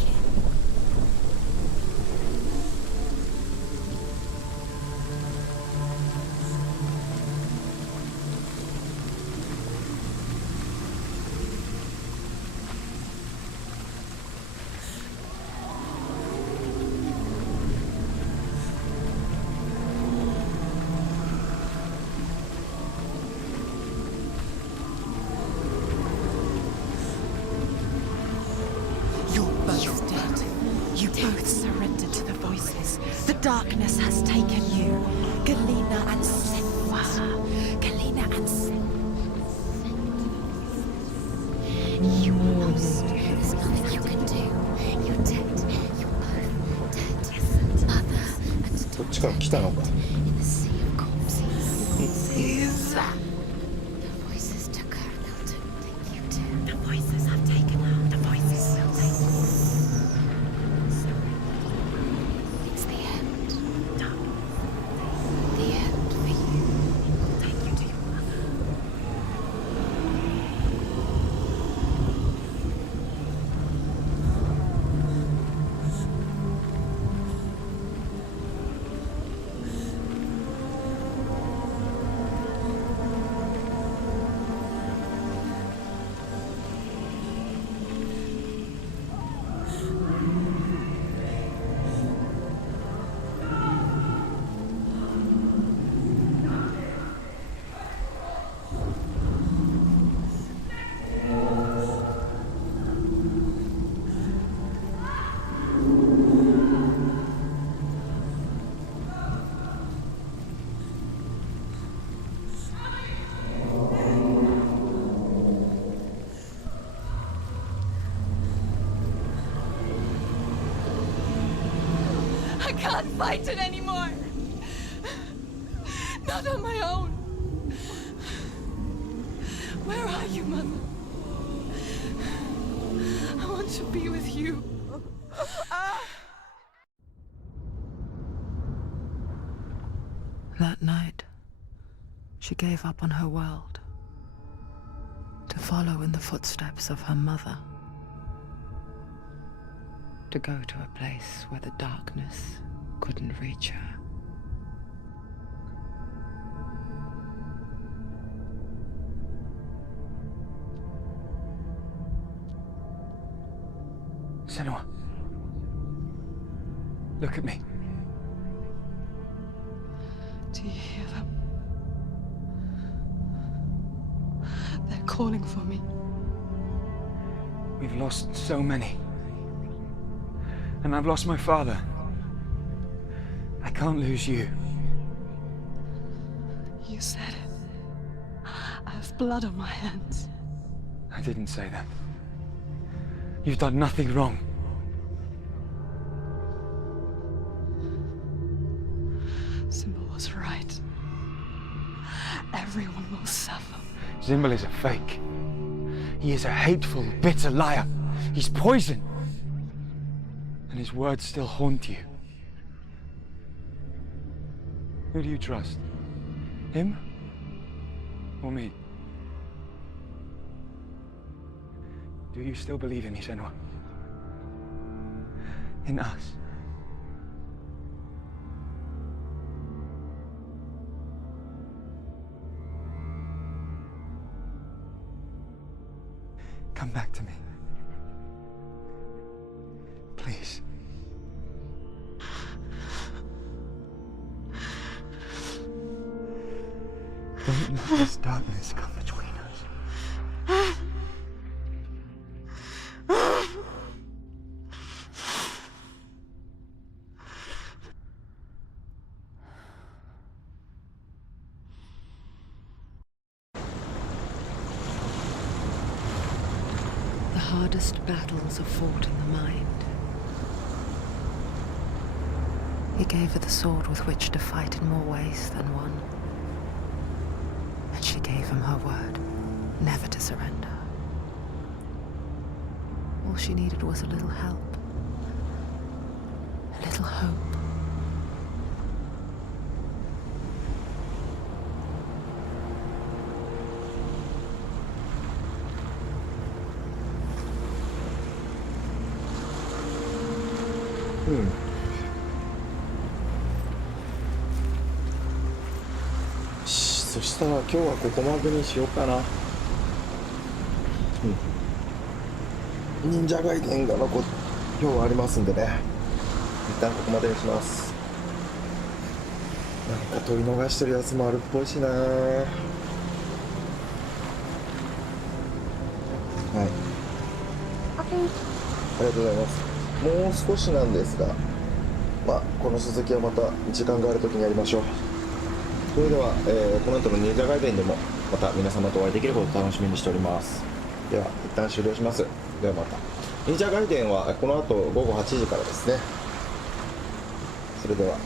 You're both dead. You both surrendered to the voices. The darkness has taken you. Galena and Senua. Galena and Senua. You lost. There's nothing you can do. You're dead. You're both dead. Mother and こっちから来たのか。 in the sea of corpses. The voices took her. They'll take you too. The voices have taken her. The voices will take you. It's the end. No. The end for you. It will take you to your mother. I can't fight it anymore. Not on my own. Where are you, Mother? I want to be with you. That night, she gave up on her world to follow in the footsteps of her mother, to go to a place where the darkness couldn't reach her. Senua. Look at me. Do you hear them? They're calling for me. We've lost so many. And I've lost my father. I can't lose you. You said it. I have blood on my hands. I didn't say that. You've done nothing wrong. Symbol was right. Everyone will suffer. Symbol is a fake. He is a hateful, bitter liar. He's poison. And his words still haunt you. Who do you trust? Him? Or me? Do you still believe in me, Senua? In us? Come back to me. Please. Don't let this darkness come between us. The hardest battles are fought in the mind. He gave her the sword with which to fight in more ways than one. And she gave him her word, never to surrender. All she needed was a little help, a little hope.そしたら今日はここまでにしようかな。忍者外伝が今日はありますんでね、一旦ここまでにします。なんか取り逃してるやつもあるっぽいしな。はい、おつん。ありがとうございます。もう少しなんですが、この続きはまた時間があるときにやりましょう。それでは、この後の忍者外伝でもまた皆様とお会いできることを楽しみにしております。では一旦終了します。ではまた。忍者外伝はこの後午後8時からですね。それでは。